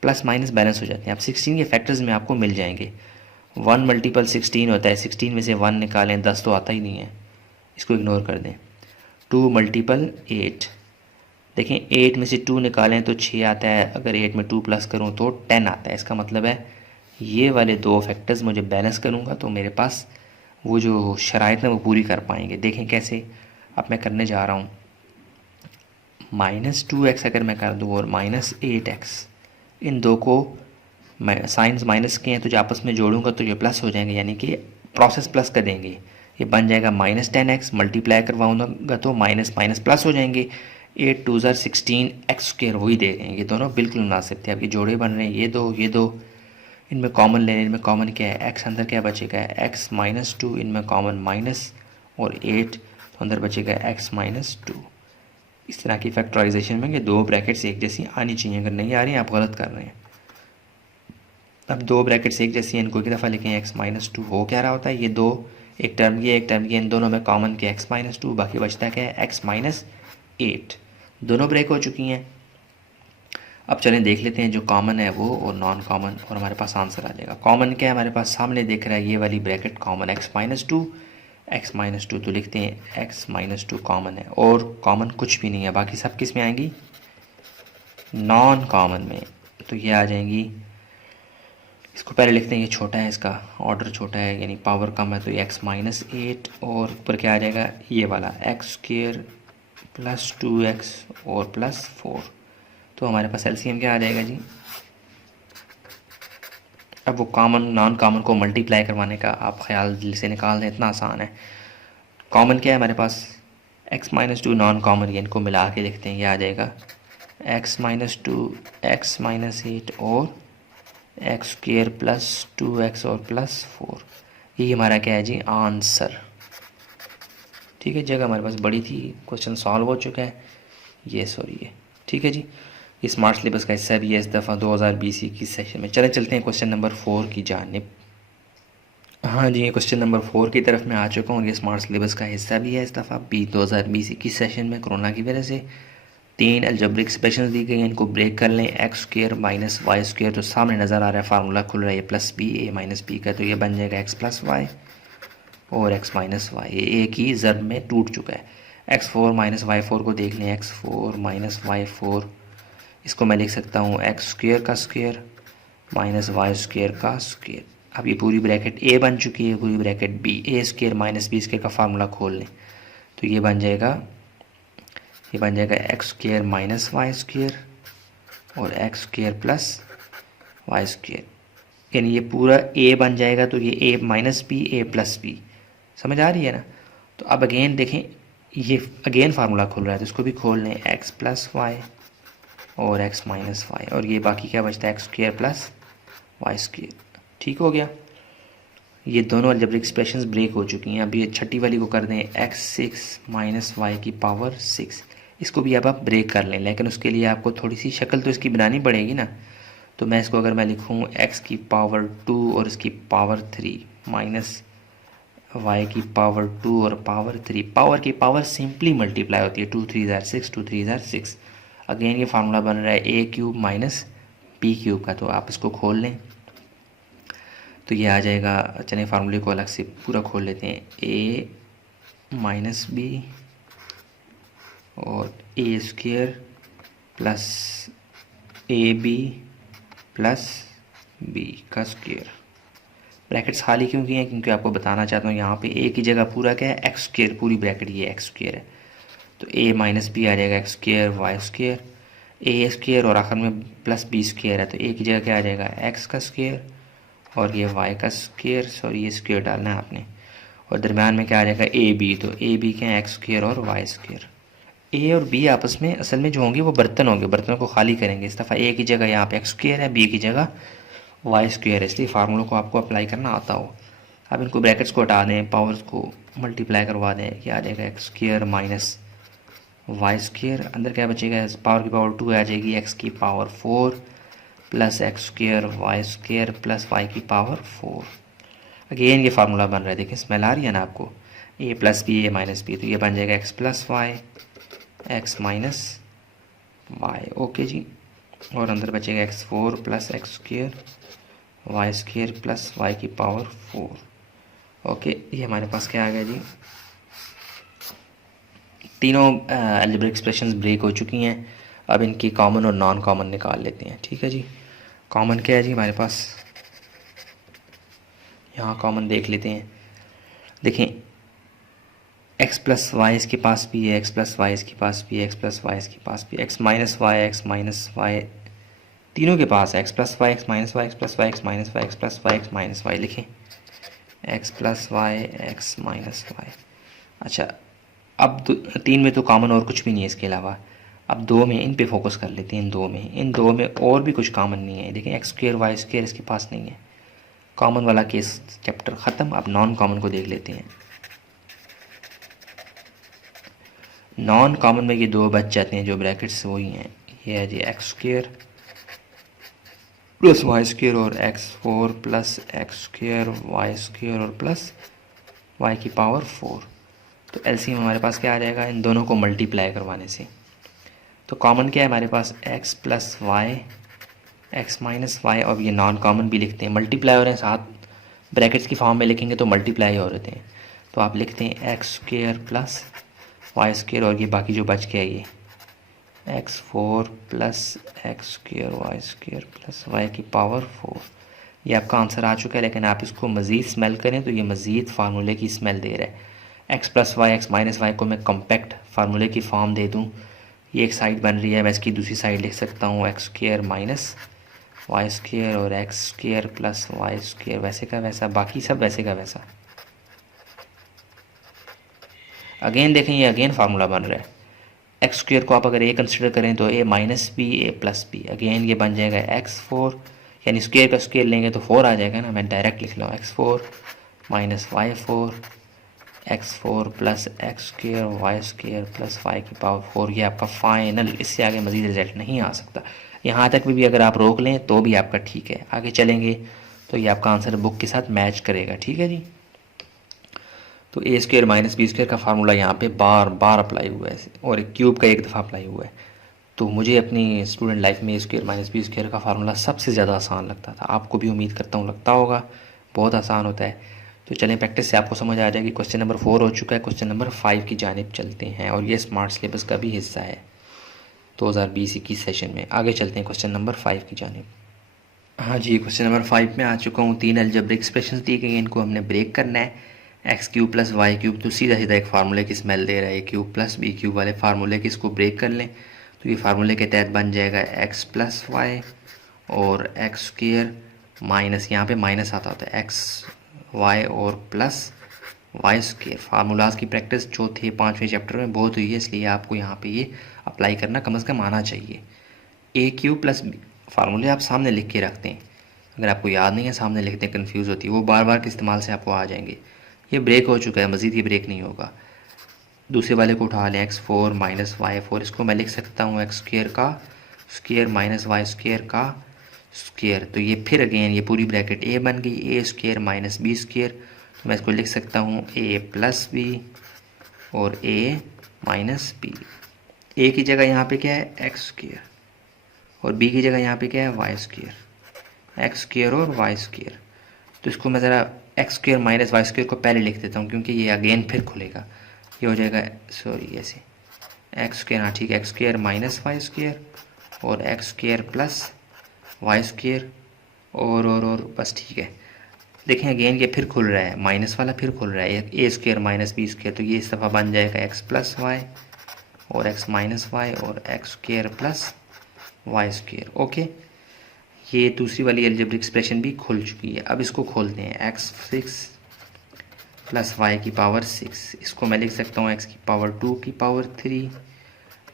प्लस माइनस बैलेंस हो जाते हैं। अब 16 के फैक्टर्स में आपको मिल जाएंगे। 1 मल्टीपल 16 होता है, 16 में से 1 निकालें 10 तो आता ही नहीं है, इसको इग्नोर कर दें। 2 मल्टीपल 8, देखें 8 में से 2 निकालें तो 6 आता है, अगर 8 में 2 प्लस करूँ तो 10 आता है। इसका मतलब है ये वाले 2 फैक्टर्स मुझे बैलेंस करूँगा तो मेरे पास वो जो शराइत है वो पूरी कर पाएंगे। देखें कैसे, अब मैं करने जा रहा हूँ -2x अगर मैं कर दूँ और -8x, इन दो को मैं साइंस माइनस के हैं तो जो आपस में जोड़ूंगा तो ये प्लस हो जाएंगे, यानी कि प्रोसेस प्लस कर देंगे, ये बन जाएगा -10x, मल्टीप्लाई करवाऊंगा तो माइनस माइनस प्लस हो जाएंगे। 8 2 16 एक्स स्क्वायर वही दे रहे हैं, ये दोनों बिल्कुल मुनासिब थे। अब ये जोड़े बन रहे हैं, ये दो इनमें कॉमन लेने, इनमें कॉमन क्या है x, अंदर क्या बचेगा x -2, इनमें कॉमन माइनस और 8 तो अंदर बचेगा x -2। इस तरह की फैक्टराइजेशन में ये 2 ब्रैकेट्स एक जैसी आनी चाहिए, अगर नहीं आ रही हैं आप गलत कर रहे हैं। अब 2 ब्रैकेट्स एक जैसी, इनको एक दफ़ा लिखें x -2, हो क्या रहा होता है, ये 2 एक टर्म ये एक टर्म ये, इन दोनों में कॉमन के x -2, बाकी बचता क्या है x -8, दोनों ब्रेक हो चुकी हैं। अब चलें देख लेते हैं जो कॉमन है वो और नॉन कॉमन, और हमारे पास आंसर आ जाएगा। कॉमन क्या है हमारे पास सामने दिख रहा है, ये वाली ब्रैकेट कॉमन x -2 तो लिखते हैं x -2 कॉमन है, और कॉमन कुछ भी नहीं है, बाकी सब किस में आएंगी नॉन कॉमन में, तो ये आ जाएंगी। इसको पहले लिखते हैं, ये छोटा है, इसका ऑर्डर छोटा है यानी पावर कम है, तो ये x -8 और ऊपर क्या आ जाएगा ये वाला x² + 2x और +4, तो हमारे पास एलसीएम क्या आ जाएगा जी। अब वो कॉमन नॉन कॉमन को मल्टीप्लाई करवाने का आप ख्याल दिल से निकाल दें, इतना आसान है। कॉमन क्या है हमारे पास x -2, नॉन कॉमन ये इनको मिला के लिखते हैं, ये आ जाएगा x -2 x -8 और x² + 2x और +4, ये हमारा क्या है जी आंसर। ठीक है, जगह हमारे पास बड़ी थी, क्वेश्चन सॉल्व हो चुका है ये, सॉरी ये ठीक है जी। ये स्मार्ट सिलेबस का हिस्सा भी है इस दफ़ा 2020 की सेशन में। चलते हैं क्वेश्चन नंबर 4 की जानिब। हाँ जी, ये क्वेश्चन नंबर 4 की तरफ मैं आ चुका हूँ, ये स्मार्ट सिलेबस का हिस्सा भी है इस दफ़ा भी 2020 की सेशन में। कोरोना की वजह से 3 अलजेब्रिक एक्सप्रेशंस दी गई हैं, इनको ब्रेक कर लें। x² - y², तो सामने नज़र आ रहा है फार्मूला खुल रहा है, ये +b a - b का, तो ये बन जाएगा x + y और x - y, ये एक ही ज़रब में टूट चुका है। x4 - y4 को देख लें, x4 - y4, इसको मैं लिख सकता हूँ x² का स्क्वायर - y² का स्क्वायर, अब ये पूरी ब्रैकेट ए बन चुकी है, पूरी bracket B, A square minus B square का फार्मूला खोल लें तो ये बन जाएगा x square minus Y square और X square plus Y square, यानी ये पूरा ए बन जाएगा। तो ये A minus B, A plus B, समझ आ रही है ना। तो अब अगेन देखें, ये अगेन फार्मूला खुल रहा है तो इसको भी खोल लें, एक्स प्लस वाई और एक्स माइनस वाई, और ये बाकी क्या बचता है, X square plus Y square. ठीक हो गया। ये दोनों अलजेब्रिक एक्सप्रेशंस ब्रेक हो चुकी हैं। अब ये छठी वाली को कर दें, एक्स 6 माइनस वाई की पावर 6, इसको भी अब आप ब्रेक कर लें, लेकिन उसके लिए आपको थोड़ी सी शक्ल तो इसकी बनानी पड़ेगी ना। तो मैं इसको अगर मैं लिखूँ एक्स की पावर 2 और इसकी पावर 3 माइनस वाई की पावर 2 और पावर 3, पावर की पावर सिंपली मल्टीप्लाई होती है, 2 3 ज़ार 6, 2 3 ज़ार 6। अगेन ये फार्मूला बन रहा है ए क्यूब माइनस बी क्यूब का, तो आप इसको खोल लें तो ये आ जाएगा। चलिए फार्मूले को अलग से पूरा खोल लेते हैं, ए माइनस बी और A square plus A B plus B का स्क्र। ब्रैकेट्स खाली क्यों की हैं, क्योंकि आपको बताना चाहता हूँ यहाँ पे ए की जगह पूरा क्या है, एक्स स्क्र, पूरी ब्रैकेट ये एक्स स्क्र है। तो ए माइनस बी आ जाएगा एक्स स्क्र वाई स्क्र, ए स्क्र और आखिर में प्लस बी स्क्र है, तो ए की जगह क्या आ जाएगा, एक्स का स्क्र और ये वाई का स्क्र, सॉरी ये स्क्र डालना है आपने, और दरम्यान में क्या आ जाएगा ए बी, तो ए बी क्या है, एक्स स्क्र और वाई स्क्र। ए और बी आपस में असल में जो होंगे वो बर्तन होंगे, बर्तनों को खाली करेंगे। इस दफ़ा ए की जगह यहाँ पे एक्स स्क्र है, बी की जगह वाई स्क्र है, इसलिए फार्मूलों को आपको अप्लाई करना आता हो। अब इनको ब्रैकेट्स को हटा दें, पावर्स को मल्टीप्लाई करवा दें, क्या आ जाएगा, x square minus Y square, अंदर क्या बचेगा, पावर की पावर 2 आ जाएगी, एक्स की power 4 plus X square Y square plus Y की पावर 4। अगेन ये फार्मूला बन रहा है, देखिए स्मेल आ रही है ना आपको, A plus B A minus B, तो ये बन जाएगा x plus Y x minus Y. Okay जी, और अंदर बचेगा X 4 plus X square Y square plus Y की पावर 4। ओके, ये हमारे पास क्या आ गया जी, तीनों अलजेब्रिक एक्सप्रेशंस ब्रेक हो चुकी हैं। अब इनकी कॉमन और नॉन कॉमन निकाल लेते हैं। ठीक है जी, कॉमन क्या है जी हमारे पास, यहाँ कॉमन देख लेते हैं। देखें एक्स प्लस वाई इसके पास भी है, एक्स प्लस वाई इसके पास भी है, एक्स प्लस वाई इसके पास भी, एक्स माइनस वाई तीनों के पास है, x plus Y x minus Y X plus Y x minus Y X plus Y x minus Y. लिखें X plus Y x minus Y. अच्छा, अब तीन में तो कॉमन और कुछ भी नहीं है इसके अलावा। अब दो में, इन पे फोकस कर लेते हैं, इन दो में और भी कुछ कॉमन नहीं है। देखें एक्स स्क्र वाई स्क्र इसके पास नहीं है, कॉमन वाला केस चैप्टर ख़त्म। अब नॉन कॉमन को देख लेते हैं। नॉन कॉमन में ये दो बच जाते हैं जो ब्रैकेट्स वही हैं, ये है जी X square plus Y square और X 4 plus X square Y square और प्लस वाई की पावर 4। तो एलसीएम हमारे पास क्या आ जाएगा, इन दोनों को मल्टीप्लाई करवाने से। तो कॉमन क्या है हमारे पास, X plus Y x minus Y, और ये नॉन कॉमन भी लिखते हैं, मल्टीप्लाई हो रहे हैं, साथ ब्रैकेट्स की फॉर्म में लिखेंगे तो मल्टीप्लाई हो रहे थे। तो आप लिखते हैं x square plus Y square, और ये बाकी जो बच गया ये X 4 plus X square Y square plus Y की पावर 4। ये आपका आंसर आ चुका है, लेकिन आप इसको मज़ीद स्मेल करें तो ये मज़ीद फार्मूले की स्मेल दे रहा है। X plus Y x minus Y को मैं कॉम्पैक्ट फार्मूले की फॉर्म दे दूँ, ये एक साइड बन रही है, मैं इसकी दूसरी साइड लिख सकता हूँ X square minus Y square और X square plus Y square, वैसे का वैसा, बाकी सब वैसे का वैसा। अगेन देखें, ये अगेन फार्मूला बन रहा है। एक्स स्क्र को आप अगर ए कंसिडर करें तो ए minus B A plus B, again ये बन जाएगा एक्स 4, यानी स्क्र का स्क्र लेंगे तो 4 आ जाएगा ना, मैं डायरेक्ट लिख लूँ X 4 minus Y 4 X 4 plus X square Y square plus Y की पावर 4। ये आपका फाइनल, इससे आगे मज़ीद रिजल्ट नहीं आ सकता। यहाँ तक भी अगर आप रोक लें तो भी आपका ठीक है, आगे चलेंगे तो ये आपका आंसर बुक के साथ मैच करेगा। ठीक है जी, तो ए स्क्र माइनस बी स्क्र का फार्मूला यहाँ पे बार बार अप्लाई हुआ है, और एक क्यूब का एक दफ़ा अप्लाई हुआ है। तो मुझे अपनी स्टूडेंट लाइफ में ए स्क्र माइनस बी स्क्र का फार्मूला सबसे ज़्यादा आसान लगता था, आपको भी उम्मीद करता हूँ लगता होगा, बहुत आसान होता है। तो चलें प्रैक्टिस से आपको समझ आ जाएगी। क्वेश्चन नंबर 4 हो चुका है, क्वेश्चन नंबर 5 की जानिब चलते हैं, और ये स्मार्ट सिलेबस का भी हिस्सा है 2020-21 सेशन में। आगे चलते हैं क्वेश्चन नंबर 5 की जानिब। हाँ जी, क्वेश्चन नंबर 5 में आ चुका हूँ। 3 अलजेब्रिक एक्सप्रेशंस दी गई हैं, इनको हमने ब्रेक करना है। X cube plus y cube तो सीधा सीधा एक फार्मूले की स्मेल दे रहा है, ए क्यूब प्लस बी क्यूब वाले फार्मूले की, इसको ब्रेक कर लें तो ये फार्मूले के तहत बन जाएगा एक्स प्लस वाई और एक्स स्क्वेयर माइनस, यहाँ पे माइनस आता होता है, एक्स वाई और प्लस वाई स्क्वेयर। फार्मूलाज की प्रैक्टिस चौथे 5वें चैप्टर में बहुत हुई है, इसलिए आपको यहाँ पे ये अप्लाई करना कम से कम आना चाहिए। ए क्यूब प्लस बी फार्मूले आप सामने लिख के रखते हैं, अगर आपको याद नहीं है सामने लिखते हैं कन्फ्यूज़ होती है, वो बार बार के इस्तेमाल से आपको आ जाएंगे। ये ब्रेक हो चुका है, मज़ीद ये ब्रेक नहीं होगा। दूसरे वाले को उठा लें, x4 माइनस वाई फोर, इसको मैं लिख सकता हूँ एक्स स्क्वेयर का स्क्वेयर माइनस वाई स्क्वेयर का स्क्वेयर। तो ये फिर अगेन ये पूरी ब्रैकेट ए बन गई, ए स्क्वेयर माइनस बी स्क्वेयर। तो मैं इसको लिख सकता हूँ ए प्लस बी और ए माइनस बी। ए की जगह यहाँ पे क्या है एक्स स्क्वेयर और बी की जगह यहाँ पे क्या है वाई स्क्वेयर, एक्स स्क्वेयर और वाई स्क्वेयर। तो इसको मैं ज़रा x square minus Y square को पहले लिख देता हूँ, क्योंकि ये अगेन फिर खुलेगा। ये हो जाएगा, सॉरी ऐसे एक्स स्क्वेयर, हाँ ठीक है, X square minus Y square और x square plus Y square और बस ठीक है। देखें अगेन ये फिर खुल रहा है, माइनस वाला फिर खुल रहा है, a square minus b square. तो ये इस दफ़ा बन जाएगा एक्स प्लस वाई और एक्स माइनस वाई और x square plus Y square. Okay, ये दूसरी वाली अलजेब्रिक एक्सप्रेशन भी खुल चुकी है। अब इसको खोलते हैं, एक्स 6 प्लस वाई की पावर 6, इसको मैं लिख सकता हूँ एक्स की पावर 2 की पावर 3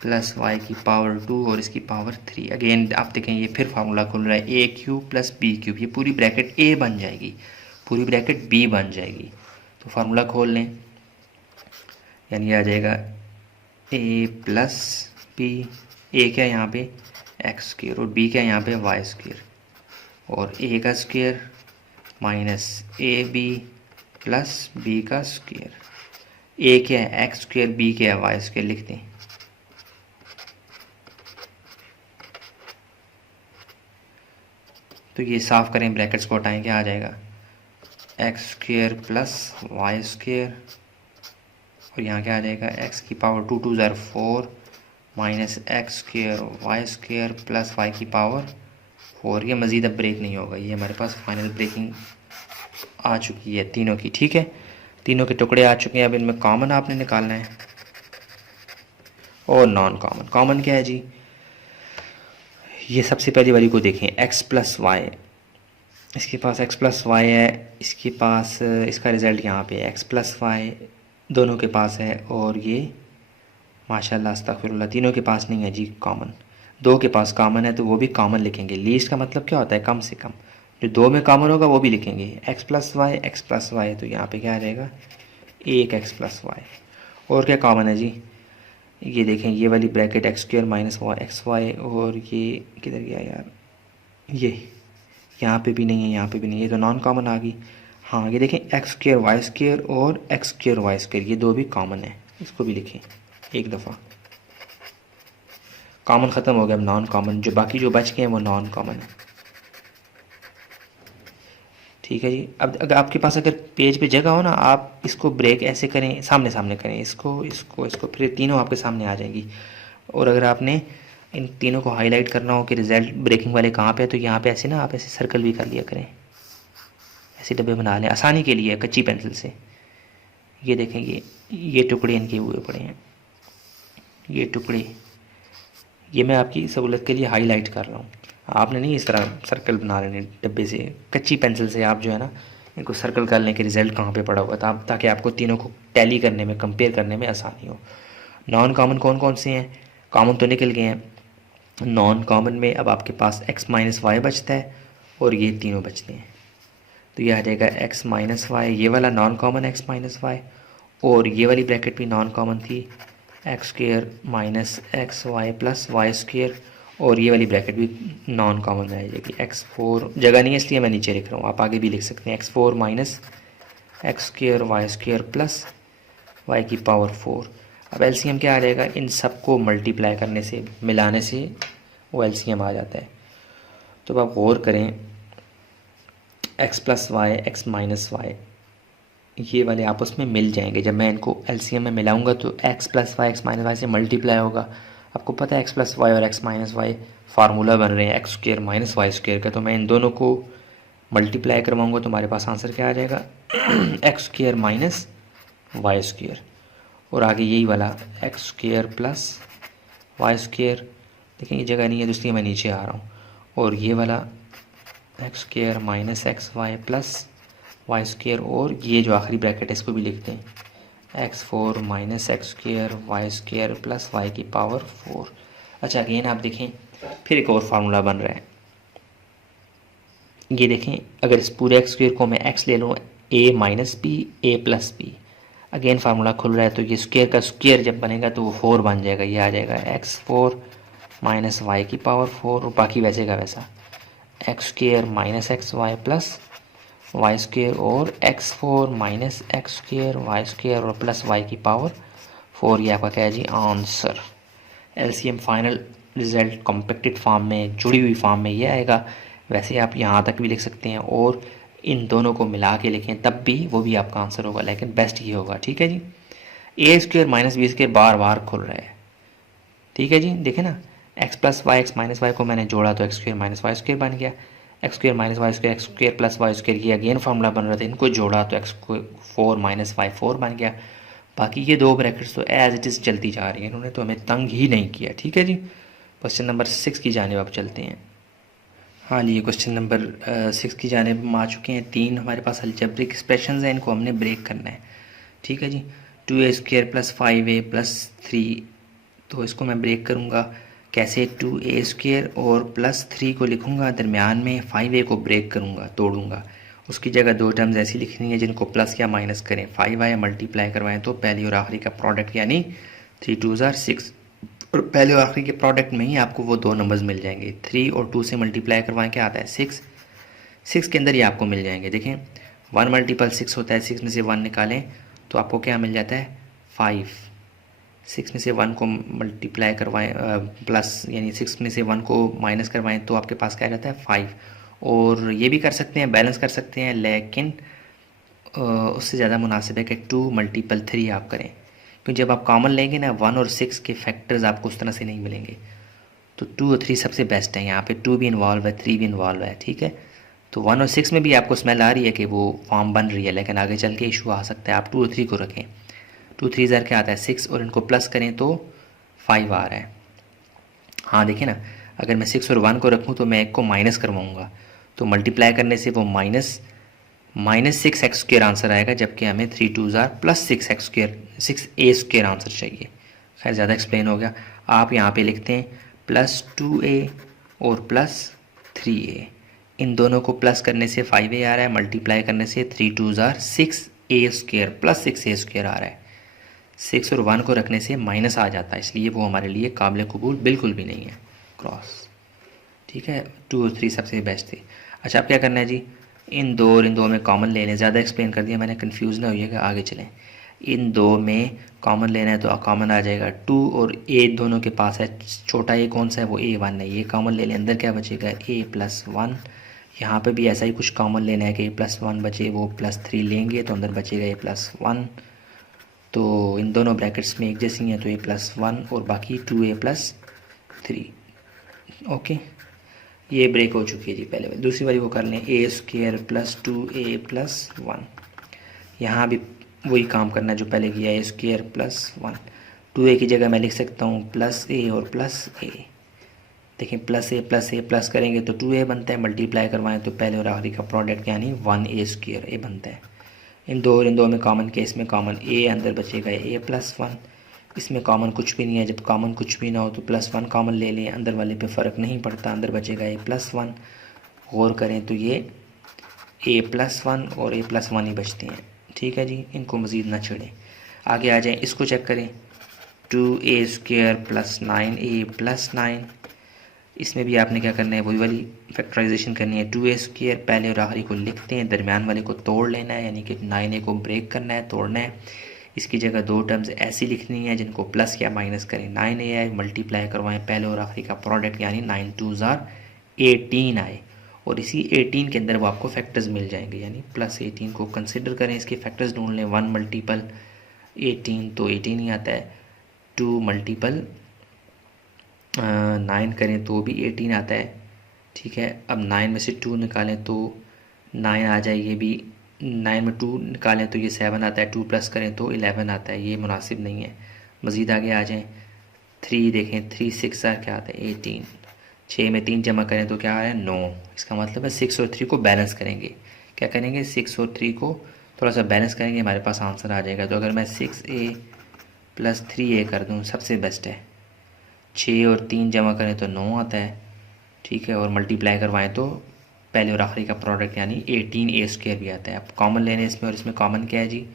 प्लस वाई की पावर 2 और इसकी पावर 3। अगेन आप देखें ये फिर फार्मूला खुल रहा है, ए क्यूब प्लस बी क्यूब, ये पूरी ब्रैकेट ए बन जाएगी, पूरी ब्रैकेट बी बन जाएगी। तो फार्मूला खोल लें, यानी आ जाएगा ए प्लस बी, ए क्या यहाँ पे एक्स स्क्वेयर और बी क्या यहाँ पे वाई स्क्वेयर, और ए का square minus a B plus B का स्क्वेयर। ए क्या है एक्स स्क्वेयर, बी क्या है वाई स्क्वेयर, लिखते हैं। तो ये साफ़ करें, ब्रैकेट्स को हटाएं, क्या आ जाएगा x square plus Y square और यहाँ क्या आ जाएगा एक्स की पावर 2 2 ज़ार 4 माइनस x square y square plus Y की पावर 4। ये मज़ीद अब ब्रेक नहीं होगा, ये हमारे पास फाइनल ब्रेकिंग आ चुकी है तीनों की। ठीक है, तीनों के टुकड़े आ चुके हैं। अब इनमें कॉमन आपने निकालना है और नॉन कॉमन। कॉमन क्या है जी, ये सबसे पहली वाली को देखें, x प्लस वाई, इसके पास x प्लस वाई है, इसके पास इसका रिज़ल्ट यहाँ पे x प्लस वाई दोनों के पास है, और ये माशाल्लाह अस्तगफिरुल्लाह तीनों के पास नहीं है जी कॉमन। दो के पास कॉमन है तो वो भी कॉमन लिखेंगे। लीस्ट का मतलब क्या होता है, कम से कम। जो दो में कॉमन होगा वो भी लिखेंगे, x प्लस वाई, तो यहाँ पे क्या आ जाएगा एक x प्लस वाई। और क्या कॉमन है जी, ये देखें ये वाली bracket x square minus x y, और ये किधर गया यार, ये यहाँ पे भी नहीं है, यहाँ पे भी नहीं है, ये तो नॉन कॉमन आ गई। हाँ ये देखें एक्स स्क्वेयर वाई स्क्वेयर और एक्स स्क्वेयर वाई स्क्वेयर, ये दो भी कॉमन है, इसको भी लिखें एक दफ़ा। कॉमन ख़त्म हो गया, अब नॉन कॉमन, जो बाकी जो बच गए हैं वो नॉन कॉमन है। ठीक है जी। अब अगर आपके पास अगर पेज पे जगह हो ना, आप इसको ब्रेक ऐसे करें, सामने सामने करें, इसको फिर तीनों आपके सामने आ जाएंगी। और अगर आपने इन तीनों को हाईलाइट करना हो कि रिज़ल्ट ब्रेकिंग वाले कहाँ पे है, तो यहाँ पे ऐसे ना आप ऐसे सर्कल भी कर लिया करें, ऐसे डब्बे बना लें आसानी के लिए कच्ची पेंसिल से। ये देखें ये टुकड़े इनके हुए पड़े हैं, ये टुकड़े, ये मैं आपकी सहूलत के लिए हाईलाइट कर रहा हूँ। आपने नहीं इस तरह सर्कल बना लेने डब्बे से, कच्ची पेंसिल से आप जो है ना इनको सर्कल कर लें कि रिज़ल्ट कहाँ पे पड़ा हुआ था, ताकि आपको तीनों को टैली करने में, कंपेयर करने में आसानी हो। नॉन कॉमन कौन कौन से हैं, कॉमन तो निकल गए हैं। नॉन कॉमन में अब आपके पास x माइनस वाई बचता है और ये तीनों बचते हैं, तो ये आ जाएगा x माइनस वाई, ये वाला non common x minus Y, और ये वाली ब्रैकेट भी नॉन कॉमन थी, x square minus x Y plus Y square, और ये वाली ब्रैकेट भी नॉन कॉमन रह जाएगी। x4 जगह नहीं है इसलिए मैं नीचे लिख रहा हूँ, आप आगे भी लिख सकते हैं, x4 minus x square y square plus Y की पावर 4। अब एलसीएम क्या आ जाएगा, इन सब को मल्टीप्लाई करने से, मिलाने से वो एलसीएम आ जाता है। तो अब आप गौर करें, x plus Y x minus y ये वाले आपस में मिल जाएंगे। जब मैं इनको एलसीएम में मिलाऊंगा तो x plus Y x minus y से मल्टीप्लाई होगा। आपको पता है एक्स प्लस वाई और एक्स माइनस वाई फार्मूला बन रहे हैं x square minus Y square का, तो मैं इन दोनों को मल्टीप्लाई करवाऊँगा तो हमारे पास आंसर क्या आ जाएगा x square minus Y square, और आगे यही वाला x square plus Y square, लेकिन ये जगह नहीं है तो इसलिए मैं नीचे आ रहा हूँ, और ये वाला x square minus x Y plus Y square, और ये जो आखिरी ब्रैकेट है इसको भी लिखते हैं x four minus x square Y square plus Y की पावर 4। अच्छा अगेन आप देखें फिर एक और फार्मूला बन रहा है, ये देखें अगर इस पूरे एक्स स्क्र को मैं एक्स ले लूँ ए minus B A plus B, again formula खुल रहा है, तो ये स्क्र का स्क्र जब बनेगा तो वो 4 बन जाएगा, ये आ जाएगा एक्स फोर माइनस वाई की पावर 4, और बाकी वैसे का वैसा X square minus x Y plus Y square, और X four minus x square Y square और प्लस वाई की पावर 4। ये आपका क्या है जी answer. LCM final result compacted form में, जुड़ी हुई फॉर्म में ये आएगा। वैसे आप यहाँ तक भी लिख सकते हैं और इन दोनों को मिला के लिखें तब भी वो भी आपका आंसर होगा, लेकिन बेस्ट ये होगा। ठीक है जी, a square minus B square बार बार खुल रहा है। ठीक है जी, देखें ना x plus Y x minus Y को मैंने जोड़ा तो x square minus Y square बन गया, x square minus Y square x square plus Y square, ये अगेन फार्मूला बन रहा था, इनको जोड़ा तो एक्स फोर माइनस वाई 4 बन गया। बाकी ये दो ब्रैकेट्स तो एज इट इज़ चलती जा रही हैं, इन्होंने तो हमें तंग ही नहीं किया। ठीक है जी, क्वेश्चन नंबर 6 की जानिब आप चलते हैं। हाँ जी, क्वेश्चन नंबर 6 की जानिब हम आ चुके हैं। 3 हमारे पास अलजेब्रिक एक्सप्रेशंस हैं, इनको हमने ब्रेक करना है। ठीक है जी, 2a square plus 5a plus 3, तो इसको मैं ब्रेक करूँगा कैसे, 2a स्क्र और प्लस 3 को लिखूँगा, दरमियान में 5a को ब्रेक करूँगा, तोड़ूँगा। उसकी जगह दो टर्म्स ऐसी लिखनी है जिनको प्लस या माइनस करें, 5 मल्टीप्लाई करवाएं तो पहली और आखिरी का प्रोडक्ट यानी 3 2 6, और पहले और आखिरी के प्रोडक्ट में ही आपको वो दो नंबर्स मिल जाएंगे। 3 और 2 से मल्टीप्लाई करवाएं क्या आता है 6, 6 के अंदर ही आपको मिल जाएंगे। देखें 1 मल्टीपल 6 होता है, 6 में से 1 निकालें तो आपको क्या मिल जाता है 5, 6 में से 1 को मल्टीप्लाई करवाएं प्लस यानी 6 में से 1 को माइनस करवाएं तो आपके पास क्या रहता है 5। और ये भी कर सकते हैं, बैलेंस कर सकते हैं, लेकिन उससे ज़्यादा मुनासिब है कि 2 मल्टीपल 3 आप करें, क्योंकि जब आप कॉमन लेंगे ना 1 और 6 के फैक्टर्स आपको उस तरह से नहीं मिलेंगे, तो 2 और 3 सबसे बेस्ट है। यहाँ पे 2 भी इन्वॉल्व है, 3 भी इन्वॉल्व है। ठीक है, तो 1 और 6 में भी आपको स्मेल आ रही है कि वो फॉर्म बन रही है, लेकिन आगे चल के इशू आ सकता है। आप 2 और 3 को रखें, 2 3 ज़र क्या आता है 6, और इनको प्लस करें तो 5 आ रहा है। हाँ देखिए ना, अगर मैं 6 और 1 को रखूँ तो मैं एक को माइनस करवाऊँगा, तो मल्टीप्लाई करने से वो माइनस 6 एक्स स्क्र आंसर आएगा, जबकि हमें 3 2 plus 6 x square 6a square answer चाहिए। खैर ज़्यादा एक्सप्लेन हो गया, आप यहाँ पे लिखते हैं प्लस 2a और प्लस 3a, इन दोनों को प्लस करने से 5a आ रहा है, मल्टीप्लाई करने से 3 2 6a square plus 6a square आ रहा है। 6 और 1 को रखने से माइनस आ जाता है, इसलिए वो हमारे लिए काबिल कबूल बिल्कुल भी नहीं है, क्रॉस। ठीक है, 2 और 3 सबसे बेस्ट थे। अच्छा अब क्या करना है जी, इन दो और इन दो में कॉमन ले लें। ज़्यादा एक्सप्लेन कर दिया मैंने, कंफ्यूज ना होइएगा, आगे चलें। इन दो में कॉमन लेना है तो कॉमन आ जाएगा 2, और a दोनों के पास है, छोटा a कौन सा है वो a1 है, ये कॉमन ले लें, अंदर क्या बचेगा a प्लस 1। यहाँ पर भी ऐसा ही कुछ कॉमन लेना है कि a प्लस 1 बचे, वो प्लस 3 लेंगे तो अंदर बचेगा a प्लस 1। तो इन दोनों ब्रैकेट्स में एक जैसी हैं तो a प्लस 1 और बाकी 2a प्लस 3। ओके, ये ब्रेक हो चुकी है जी। पहले दूसरी वाली वो कर लें, a square plus 2a plus 1। यहाँ भी वही काम करना है जो पहले किया, a स्क्र प्लस 1। 2a की जगह मैं लिख सकता हूँ प्लस a और प्लस a। देखें plus a plus a plus करेंगे तो 2a बनता है, मल्टीप्लाई करवाएं तो पहले और आखिरी का प्रोडक्ट यानी 1a स्क्र a बनता है। इन दो में कॉमन केस में कॉमन a, अंदर बचेगा a प्लस 1। इसमें कॉमन कुछ भी नहीं है, जब कॉमन कुछ भी ना हो तो प्लस 1 कॉमन ले लें, अंदर वाले पे फ़र्क नहीं पड़ता, अंदर बचेगा a प्लस 1। गौर करें तो ये a प्लस 1 और a प्लस 1 ही बचते हैं। ठीक है जी, इनको मज़ीद ना छेड़ें, आगे आ जाएं। इसको चेक करें, 2a square plus 9a plus 9। इसमें भी आपने क्या करना है, वही वाली फैक्टराइजेशन करनी है। 2a स्क्र पहले और आखिरी को लिखते हैं, दरमियान वाले को तोड़ लेना है, यानी कि 9a को ब्रेक करना है, तोड़ना है। इसकी जगह दो टर्म्स ऐसी लिखनी है जिनको प्लस या माइनस करें। 9a आए, मल्टीप्लाई करवाएं पहले और आखिरी का प्रोडक्ट यानी 9 2 18 आए, और इसी 18 के अंदर वो आपको फैक्टर्स मिल जाएंगे, यानी प्लस 18 को कंसिडर करें, इसके फैक्टर्स ढूंढ लें। 1 मल्टीपल 18 तो 18 ही आता है, 2 मल्टीपल 9 करें तो भी 18 आता है, ठीक है। अब 9 में से 2 निकालें तो 9 आ जाए, ये भी 9 में 2 निकालें तो ये 7 आता है, 2 प्लस करें तो 11 आता है, ये मुनासिब नहीं है। मज़ीद आगे आ जाएं, 3 देखें, 3 6 क्या आता है 18, 6 में 3 जमा करें तो क्या आ रहा है 9। इसका मतलब है 6 और 3 को बैलेंस करेंगे। क्या करेंगे, 6 और 3 को थोड़ा सा बैलेंस करेंगे, हमारे पास आंसर आ जाएगा। तो अगर मैं 6a प्लस 3a कर दूँ सबसे बेस्ट है। 6 और 3 जमा करें तो 9 आता है, ठीक है, और मल्टीप्लाई करवाएं तो पहले और आखिरी का प्रोडक्ट यानी 18a² भी आता है। अब कॉमन लेने इसमें, और इसमें कॉमन क्या है जी,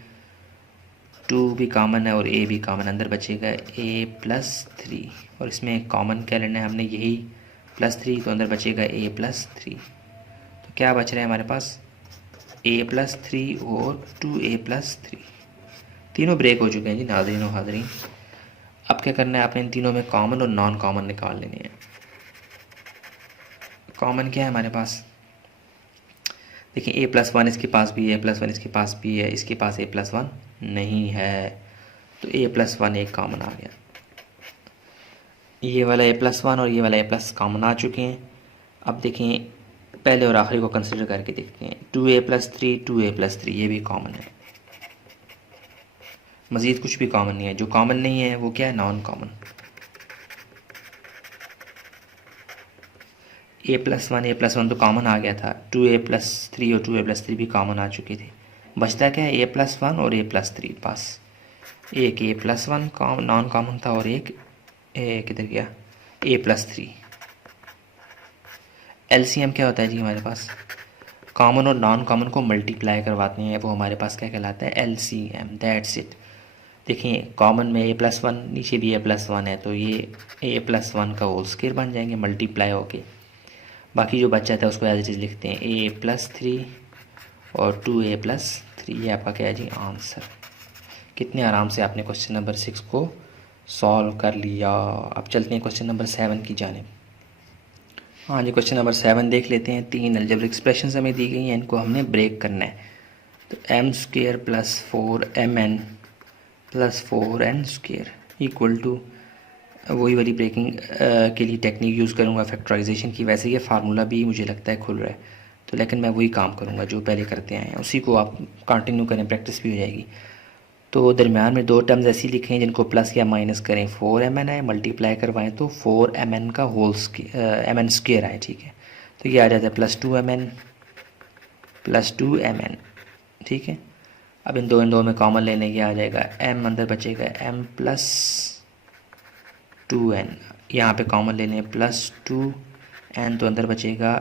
2 भी कॉमन है और a भी कॉमन, अंदर बचेगा a प्लस 3, और इसमें कॉमन क्या लेना है हमने, यही +3, तो अंदर बचेगा a प्लस 3। तो क्या बच रहा है हमारे पास, a प्लस 3 और 2a प्लस 3, तीनों ब्रेक हो चुके हैं जी नाज़रीन और हाज़रीन। अब क्या करना है, आपने इन तीनों में कॉमन और नॉन कॉमन निकाल लेने हैं। कॉमन क्या है हमारे पास, देखिए a+1 इसके पास भी है, +1 इसके पास भी है, इसके पास a+1 नहीं है, तो a+1 एक कॉमन आ गया। ये वाला a+1 और ये वाला a+ कॉमन आ चुके हैं। अब देखें पहले और आखिरी को कंसिडर करके देखते हैं, 2a प्लस 3 2a प्लस 3 ये भी कॉमन है, मज़ीद कुछ भी कॉमन नहीं है। जो कॉमन नहीं है वो क्या है, नॉन कॉमन। a+1 तो कॉमन आ गया था, 2a प्लस 3 और 2a प्लस 3 भी कॉमन आ चुके थे। बचता क्या है, a+1 और a+3, पास एक a+1 नॉन कॉमन था और एक किधर गया, a+3। एलसीएम क्या होता है जी हमारे पास, कॉमन और नॉन कॉमन को मल्टीप्लाई करवाते हैं, वो हमारे पास क्या कहलाता है, एलसीएम, दैट्स इट। देखिए कॉमन में a+1, नीचे भी a+1 है, तो ये a+1 का होल स्क्वायर बन जाएंगे मल्टीप्लाई होके। बाकी जो बच जाता है उसको एज इट इज़ लिखते हैं a+3 और 2a+3, ये आपका क्या है जी आंसर। कितने आराम से आपने क्वेश्चन नंबर 6 को सॉल्व कर लिया। अब चलते हैं क्वेश्चन नंबर 7 की जानिब। हाँ जी, क्वेश्चन नंबर 7 देख लेते हैं। 3 अलजेब्रिक एक्सप्रेशन हमें दी गई हैं, इनको हमने ब्रेक करना है। तो m² plus 4mn plus 4n² equal to, वही वाली ब्रेकिंग के लिए टेक्निक यूज़ करूँगा फैक्टराइजेशन की। वैसे ये फार्मूला भी मुझे लगता है खुल रहा है, तो लेकिन मैं वही काम करूँगा जो पहले करते आए हैं, उसी को आप कंटिन्यू करें, प्रैक्टिस भी हो जाएगी। तो दरमियान में दो टर्म्स ऐसी लिखें जिनको प्लस या माइनस करें, 4mn है, मल्टीप्लाई करवाएं तो 4mn का होल mn² आए, ठीक है। तो ये आ जाता है +2mn प्लस 2mn, ठीक है। अब इन दो में कॉमन लेने के आ जाएगा m, अंदर बचेगा m प्लस 2n, यहाँ पे कॉमन लेने +2n, तो अंदर बचेगा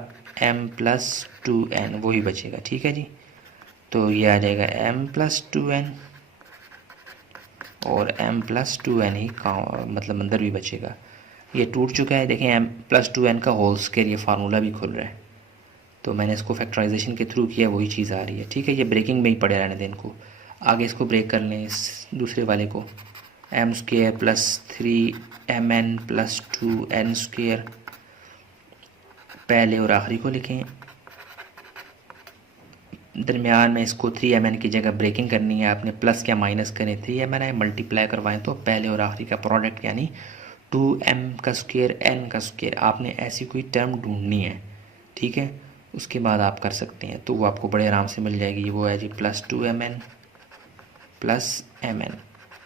m प्लस 2n, वही बचेगा, ठीक है जी। तो ये आ जाएगा m प्लस 2n और m प्लस 2n ही मतलब अंदर भी बचेगा। ये टूट चुका है, देखें m प्लस 2n का होल स्क्वायर, ये फार्मूला भी खुल रहा है, तो मैंने इसको फैक्टराइजेशन के थ्रू किया, वही चीज़ आ रही है, ठीक है। ये ब्रेकिंग में ही पड़े रहने दें इनको, आगे इसको ब्रेक कर लें इस दूसरे वाले को, m² plus 3mn plus 2n², पहले और आखिरी को लिखें, दरमियान में इसको 3mn की जगह ब्रेकिंग करनी है आपने, प्लस क्या माइनस करें 3mn है, मल्टीप्लाई करवाएं तो पहले और आखिरी का प्रोडक्ट यानी 2m² n², आपने ऐसी कोई टर्म ढूंढनी है, ठीक है। उसके बाद आप कर सकते हैं, तो वो आपको बड़े आराम से मिल जाएगी। वो है जी +2mn प्लस mn,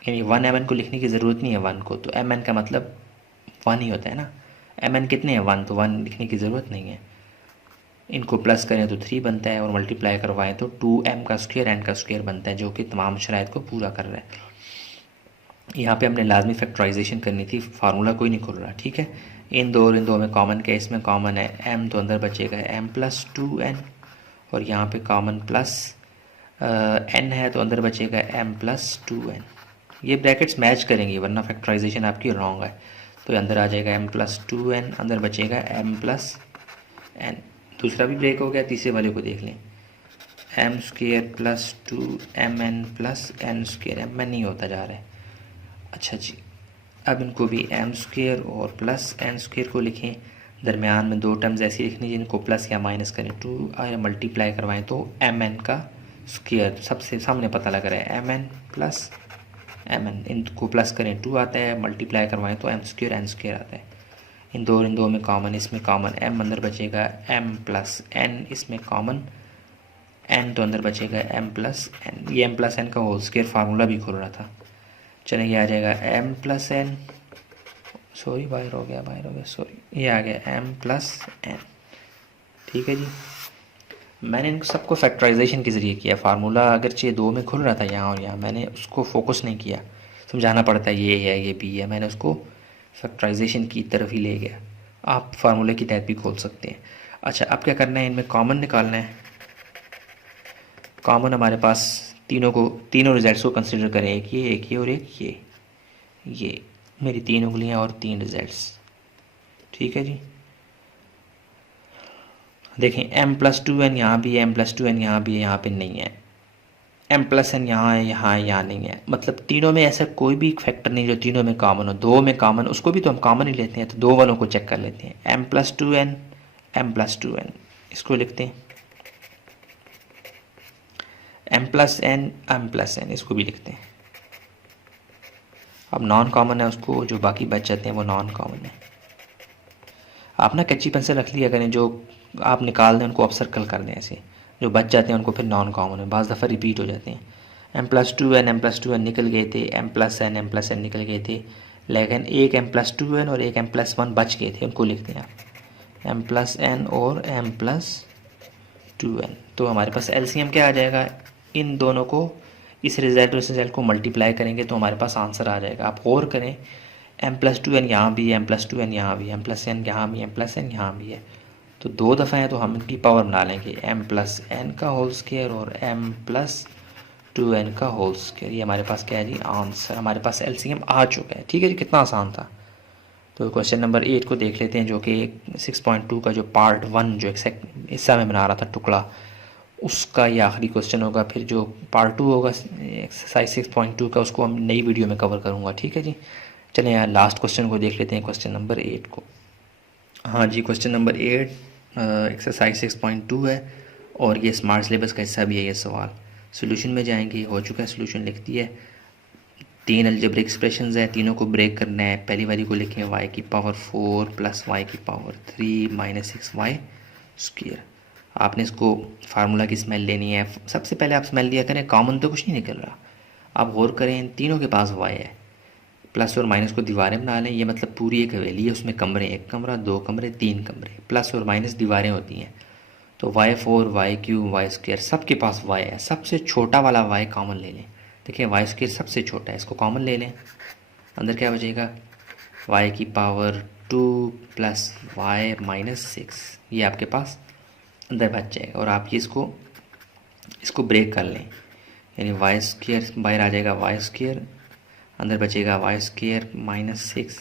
यानी 1mn को लिखने की ज़रूरत नहीं है 1 को, तो mn का मतलब 1 ही होता है ना, mn कितने हैं 1, तो 1 लिखने की ज़रूरत नहीं है। इनको प्लस करें तो 3 बनता है और मल्टीप्लाई करवाएं तो 2m² n² बनता है, जो कि तमाम शराइत को पूरा कर रहा है। यहाँ पे हमने लाजमी फैक्टराइजेशन करनी थी, फार्मूला कोई नहीं खुल रहा, ठीक है। इन दो में कॉमन क्या, इसमें कॉमन है m, तो अंदर बचेगा m प्लस 2n, और यहाँ पे कॉमन प्लस n है, तो अंदर बचेगा m प्लस 2n। ये ब्रैकेट्स मैच करेंगी वरना फैक्टराइजेशन आपकी रॉन्ग है। तो अंदर आ जाएगा m प्लस 2n, अंदर बचेगा m प्लस n। दूसरा भी ब्रेक हो गया, तीसरे वाले को देख लें, m² plus 2mn plus n², mn नहीं होता जा रहा है। अच्छा जी, अब इनको भी m² और प्लस n² को लिखें, दरमियान में दो टर्म्स ऐसी लिखनी जिनको प्लस या माइनस करें, 2 या मल्टीप्लाई करवाएं तो mn का स्क्वायर, सबसे सामने पता लग रहा है mn प्लस mn, इनको प्लस करें 2 आता है, मल्टीप्लाई करवाएं तो m² n² आता है। इन दो में कॉमन, इसमें कॉमन m अंदर बचेगा m प्लस n, इसमें कॉमन n तो अंदर बचेगा m प्लस n। ये m प्लस n का होल स्क्वायर फार्मूला भी खोल रहा था। चलिए ये आ जाएगा m प्लस n, सॉरी बाहर हो गया सॉरी, ये आ गया m प्लस n। ठीक है जी, मैंने इनको सबको फैक्टराइजेशन के ज़रिए किया। फार्मूला अगरचे दो में खुल रहा था यहाँ और यहाँ, मैंने उसको फोकस नहीं किया, समझाना पड़ता है ये है ये बी है, मैंने उसको फैक्टराइजेशन की तरफ ही ले गया। आप फार्मूले की तहत भी खोल सकते हैं। अच्छा, अब क्या करना है, इनमें कॉमन निकालना है। कॉमन हमारे पास तीनों रिजल्ट्स को कंसिडर करें, एक ये और एक ये मेरी 3 उंगलियां और 3 रिजल्ट्स। ठीक है जी, देखें m प्लस 2n यहाँ भी है, m प्लस 2n यहाँ भी है, यहाँ पे नहीं है। m प्लस n यहाँ है, यहाँ नहीं है। मतलब तीनों में ऐसा कोई भी फैक्टर नहीं जो तीनों में कॉमन हो। दो में कॉमन, उसको भी तो हम कॉमन ही लेते हैं, तो दो वालों को चेक कर लेते हैं। m plus 2n, m plus 2n, इसको लिखते हैं। m plus n, m plus n, इसको भी लिखते हैं। अब नॉन कॉमन है, उसको जो बाकी बच जाते हैं वो नॉन कॉमन है। आप ना कच्ची पेंसिल रख लिया करें, जो आप निकाल दें उनको आप सर्कल कर दें ऐसे, जो बच जाते हैं उनको फिर नॉन कॉमन है, बाज़ दफ़ा रिपीट हो जाते हैं। m plus 2n, m plus 2n निकल गए थे, m plus n, m plus n निकल गए थे, लेकिन एक m प्लस 2n और एक m प्लस 1 बच गए थे, उनको लिखते हैं आप m प्लस n और m प्लस 2n। तो हमारे पास LCM क्या आ जाएगा, इन दोनों को, इस रिजल्ट और इस रिजल्ट को मल्टीप्लाई करेंगे तो हमारे पास आंसर आ जाएगा। आप और करें, m प्लस 2n यहाँ भी है, m प्लस 2n यहाँ भी है, m प्लस n यहाँ भी है, m प्लस n यहाँ भी है, तो दो दफ़ा है तो हम इनकी पावर बना लेंगे, m प्लस n का होल स्क्वायर और m प्लस 2n का होल स्क्वायर। ये हमारे पास क्या है जी, आंसर। हमारे पास LCM आ चुका है। ठीक है जी, कितना आसान था। तो क्वेश्चन नंबर 8 को देख लेते हैं, जो कि 6.2 का जो पार्ट 1 जो एक्सेक्ट हिस्सा में बना रहा था टुकड़ा, उसका ये आखिरी क्वेश्चन होगा। फिर जो पार्ट 2 होगा एक्सरसाइज 6.2 का, उसको हम नई वीडियो में कवर करूँगा। ठीक है जी, चलें यार लास्ट क्वेश्चन को देख लेते हैं, क्वेश्चन नंबर 8 को। हाँ जी, क्वेश्चन नंबर 8 एक्सरसाइज 6.2 है और ये स्मार्ट सिलेबस का हिस्सा भी है। ये सवाल सोल्यूशन में जाएंगे, हो चुका है सोल्यूशन, लिखती है 3 अलजेब्रिक एक्सप्रेशंस है, तीनों को ब्रेक करना है। पहली वाली को लिखें y की पावर 4 प्लस y की पावर 3 माइनस 6y स्क्वायर। आपने इसको फार्मूला की स्मेल लेनी है। सबसे पहले आप स्मेल लिया करें, कॉमन तो कुछ नहीं निकल रहा। आप गौर करें, इन तीनों के पास y है, प्लस और माइनस को दीवारें बना लें। ये मतलब पूरी एक हवेली है, उसमें कमरे, एक कमरा, दो कमरे, 3 कमरे, प्लस और माइनस दीवारें होती हैं। तो y4 y3 y स्क्वायर, सबके पास y है। सबसे छोटा वाला y कॉमन ले लें। देखिए y स्क्वायर सबसे छोटा है, इसको कॉमन ले लें। अंदर क्या बचेगा, y की पावर 2 प्लस y माइनस 6, ये आपके पास अंदर बच जाएगा। और आप ये इसको ब्रेक कर लें, यानी y स्क्वायर बाहर आ जाएगा, y स्क्वायर अंदर बचेगा y स्क्वायर माइनस 6।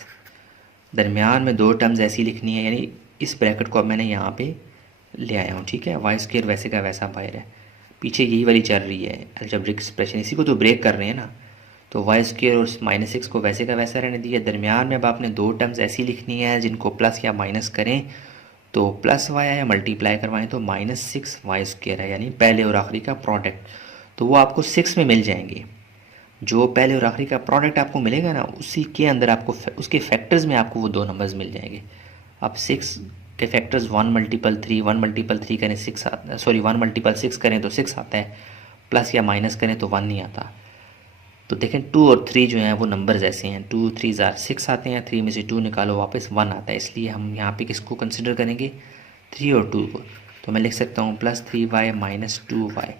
दरमियान में दो टर्म्स ऐसी लिखनी है, यानी इस ब्रैकेट को अब मैंने यहाँ पे ले आया हूँ। ठीक है, y स्क्वायर वैसे का वैसा बाहर है, पीछे यही वाली चल रही है अलजेब्रिक एक्सप्रेशन, इसी को तो ब्रेक कर रहे हैं ना। तो y स्क्वायर और माइनस 6 को वैसे का वैसा रहने दिया। दरमियान में अब आपने दो टर्म्स ऐसी लिखनी है जिनको प्लस या माइनस करें तो प्लस y है, या मल्टीप्लाई करवाएं तो माइनस 6y स्क्वायर है, यानी पहले और आखिरी का प्रोडक्ट। तो वो आपको 6 में मिल जाएंगे। जो पहले और आखिरी का प्रोडक्ट आपको मिलेगा ना, उसी के अंदर आपको उसके फैक्टर्स में आपको वो दो नंबर्स मिल जाएंगे। अब 6 के फैक्टर्स 1 मल्टीपल 3, 1 मल्टीपल 3 करें 6 आता, सॉरी 1 मल्टीपल 6 करें तो 6 आता है, प्लस या माइनस करें तो 1 नहीं आता। तो देखें 2 और 3 जो हैं वो नंबर्स ऐसे हैं, 2 3 6 आते हैं, 3 में से 2 निकालो वापस 1 आता है। इसलिए हम यहाँ पे किसको कंसिडर करेंगे, 3 और 2 को। तो मैं लिख सकता हूँ plus 3y minus 2y।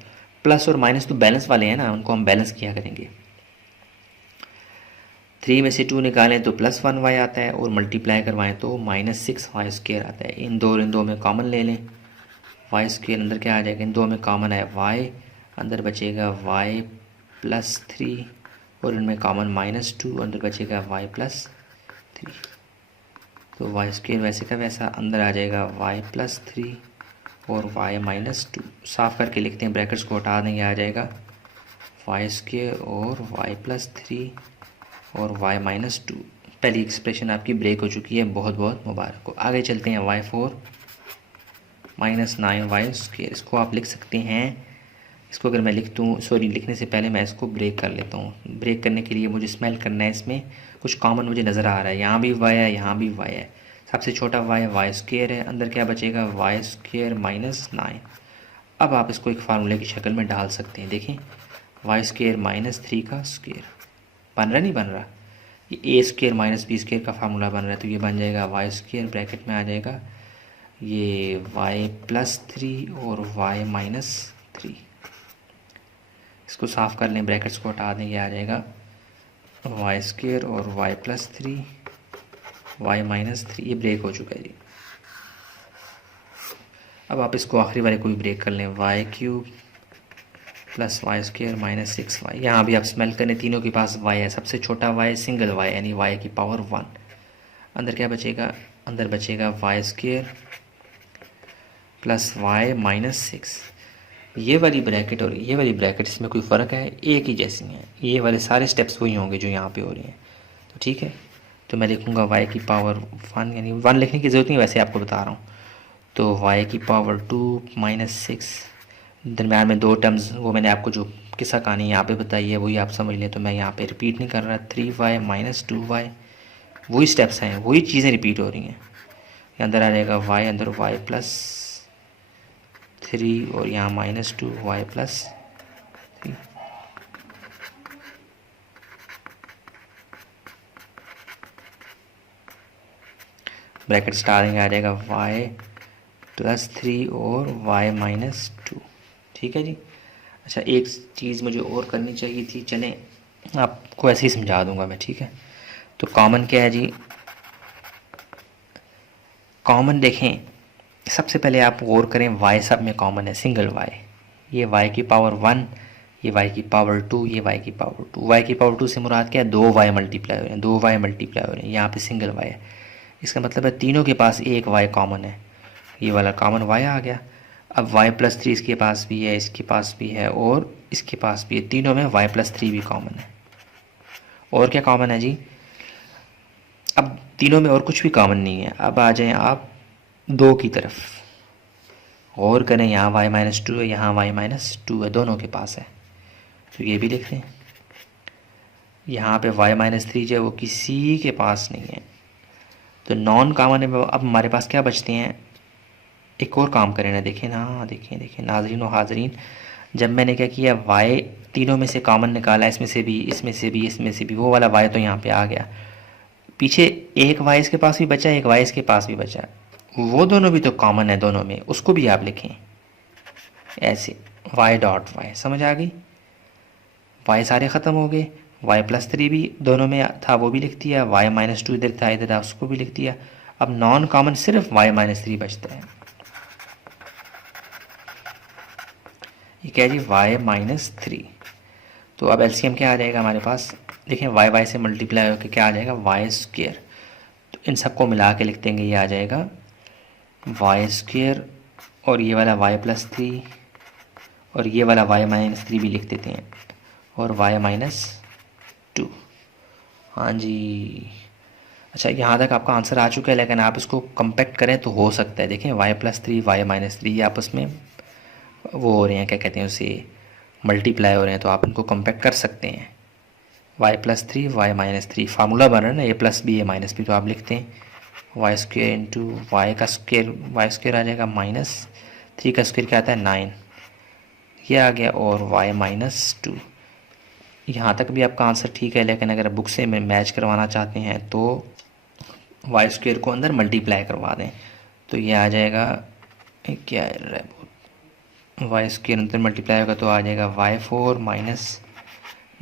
Plus और माइनस तो बैलेंस वाले हैं ना, उनको हम बैलेंस किया करेंगे। 3 में से 2 निकालें तो प्लस 1y आता है, और मल्टीप्लाई करवाएं तो माइनस 6y स्क्वायर आता है। इन दो में कॉमन ले लें, y स्क्वायर अंदर क्या आ जाएगा, इन दो में कॉमन है y, अंदर बचेगा y प्लस 3, और इनमें कॉमन माइनस 2, अंदर बचेगा y प्लस 3। तो y स्क्वायर वैसे का वैसा अंदर आ जाएगा y प्लस 3 और y माइनस 2। साफ़ करके लिखते हैं, ब्रैकेट्स को हटा देंगे, आ जाएगा y स्क्वायर और y प्लस 3 और y माइनस 2। पहली एक्सप्रेशन आपकी ब्रेक हो चुकी है, बहुत बहुत मुबारक हो। आगे चलते हैं, y4 माइनस 9y स्क्वायर, इसको आप लिख सकते हैं। इसको अगर मैं लिख दूँ, सॉरी लिखने से पहले मैं इसको ब्रेक कर लेता हूँ। ब्रेक करने के लिए मुझे स्मेल करना है, इसमें कुछ कॉमन मुझे नज़र आ रहा है, यहाँ भी y है, यहाँ भी y है। सबसे छोटा वाई वाई स्क्वायर है, अंदर क्या बचेगा वाई स्क्वायर माइनस 9। अब आप इसको एक फार्मूले की शक्ल में डाल सकते हैं। देखें वाई स्क्वायर माइनस 3 का स्क्वायर बन रहा नहीं बन रहा, ये ए स्क्वायर माइनस बी स्क्वायर का फार्मूला बन रहा है। तो ये बन जाएगा वाई स्क्वायर ब्रैकेट में आ जाएगा ये वाई प्लस 3 और वाई माइनस 3। इसको साफ़ कर लें, ब्रैकेट्स को हटा दें, ये आ जाएगा वाई स्क्वायर और वाई प्लस 3 वाई माइनस 3। ये ब्रेक हो चुका है जी। अब आप इसको आखिरी वाले को भी ब्रेक कर लें, y cube plus Y square minus 6y। यहाँ भी आप स्मेल करें, तीनों के पास y है, सबसे छोटा y सिंगल y यानी y की पावर 1। अंदर क्या बचेगा, अंदर बचेगा y square plus y minus 6। ये वाली ब्रैकेट और ये वाली ब्रैकेट इसमें कोई फ़र्क है, एक ही जैसी हैं। ये वाले सारे स्टेप्स वही होंगे जो यहाँ पे हो रहे हैं। तो ठीक है, तो मैं लिखूँगा y की पावर 1, यानी 1 लिखने की ज़रूरत नहीं, वैसे आपको बता रहा हूँ। तो y की पावर 2 माइनस 6, दरम्यान में 2 टर्म्स, वो मैंने आपको जो किस्सा कहानी यहाँ पे बताई है वही आप समझ लें, तो मैं यहाँ पे रिपीट नहीं कर रहा। 3y माइनस 2y, वही स्टेप्स हैं, वही चीज़ें रिपीट हो रही हैं। अंदर आ जाएगा y, अंदर y प्लस 3 और यहाँ minus 2y plus 3। Bracket starting आ जाएगा y प्लस 3 और y माइनस 2। ठीक है जी। अच्छा, एक चीज़ मुझे और करनी चाहिए थी, चलें आपको ऐसे ही समझा दूंगा मैं। ठीक है, तो कॉमन क्या है जी, कॉमन देखें, सबसे पहले आप गौर करें y सब में कॉमन है, सिंगल y। ये y की पावर 1, ये y की पावर 2, ये y की पावर 2। y की पावर 2 से मुराद क्या है, 2y मल्टीप्लाई हो रहे हैं, 2y मल्टीप्लाई हो रहे हैं। यहाँ पे सिंगल y है, इसका मतलब है तीनों के पास एक y कॉमन है। ये वाला कॉमन y आ गया। अब y प्लस 3 इसके पास भी है, इसके पास भी है और इसके पास भी है, तीनों में y प्लस 3 भी कॉमन है। और क्या कॉमन है जी, अब तीनों में और कुछ भी कॉमन नहीं है। अब आ जाएं आप 2 की तरफ, गौर करें, यहाँ y माइनस 2 है, यहाँ y माइनस 2 है, दोनों के पास है। तो ये भी लिख दें, यहाँ पे y माइनस 3 जो है वो किसी के पास नहीं है, तो नॉन कॉमन है। अब हमारे पास क्या बचते हैं, एक और काम करें ना, देखें ना, देखें नाजरीन और हाजरीन, जब मैंने क्या किया, y तीनों में से कॉमन निकाला, इसमें से भी, इसमें से भी, इसमें से भी, वो वाला y तो यहाँ पे आ गया। पीछे एक y इसके पास भी बचा, एक y इसके पास भी बचा, वो दोनों भी तो कॉमन है दोनों में, उसको भी आप लिखें ऐसे y डॉट y। समझ आ गई, y सारे ख़त्म हो गए, y प्लस 3 भी दोनों में था वो भी लिख दिया, y माइनस 2 इधर था उसको भी लिख दिया। अब नॉन कॉमन सिर्फ y माइनस 3 बचता है। ये क्या जी, y माइनस 3। तो अब एलसीएम क्या आ जाएगा हमारे पास, देखें y से मल्टीप्लाई होकर क्या आ जाएगा, वाई स्क्वायर। तो इन सबको मिला के लिख देंगे, ये आ जाएगा वाई स्क्वायर और ये वाला y प्लस 3 और ये वाला y माइनस 3 भी लिख देते हैं और y माइनस 2। हाँ जी, अच्छा यहाँ तक आपका आंसर आ चुका है, लेकिन आप इसको कंपैक्ट करें तो हो सकता है। देखें y प्लस 3 y माइनस 3 ये आपस में वो हो रहे हैं, क्या कहते हैं उसे, मल्टीप्लाई हो रहे हैं, तो आप इनको कंपैक्ट कर सकते हैं। y plus 3 y minus 3 formula बन रहा है ना, a plus B A minus B, तो आप लिखते हैं वाई स्क्वेयर इंटू वाई का स्क्वेयर, वाई स्क्वेयर आ जाएगा माइनस 3 का स्क्वेयर क्या आता है 9, ये आ गया, और y माइनस 2। यहाँ तक भी आपका आंसर ठीक है, लेकिन अगर बुक से मैच करवाना चाहते हैं तो वाई स्क्वेयर को अंदर मल्टीप्लाई करवा दें, तो ये आ जाएगा, क्या है, वाई स्क्वेयर अंदर मल्टीप्लाई होगा तो आ जाएगा y4 माइनस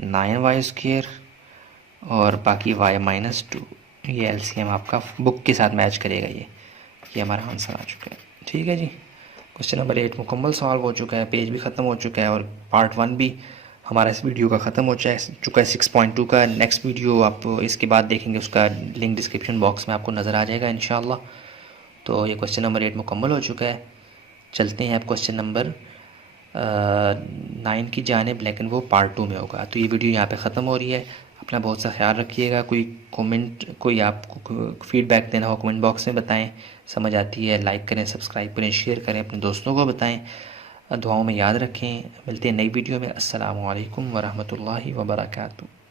9y स्क्वेयर और बाकी y माइनस 2। ये एलसीएम आपका बुक के साथ मैच करेगा। ये हमारा आंसर आ चुका है। ठीक है जी, क्वेश्चन नंबर 8 मुकम्मल सॉल्व हो चुका है, पेज भी ख़त्म हो चुका है और पार्ट 1 भी हमारा इस वीडियो का ख़त्म हो चुका है 6.2 का। नेक्स्ट वीडियो आप इसके बाद देखेंगे, उसका लिंक डिस्क्रिप्शन बॉक्स में आपको नज़र आ जाएगा इंशाल्लाह। तो ये क्वेश्चन नंबर 8 मुकम्मल हो चुका है। चलते हैं अब क्वेश्चन नंबर 9 की जानिब, लेकिन वो पार्ट 2 में होगा। तो ये वीडियो यहाँ पे ख़त्म हो रही है। अपना बहुत सा ख्याल रखिएगा। कोई कमेंट, कोई आपको फीडबैक देना हो कमेंट बॉक्स में बताएं, समझ आती है। लाइक करें, सब्सक्राइब करें, शेयर करें, अपने दोस्तों को बताएं, दुआओं में याद रखें। मिलते हैं नई वीडियो में। अस्सलामु अलैकुम वरहमतुल्लाहि वबरकातुहू।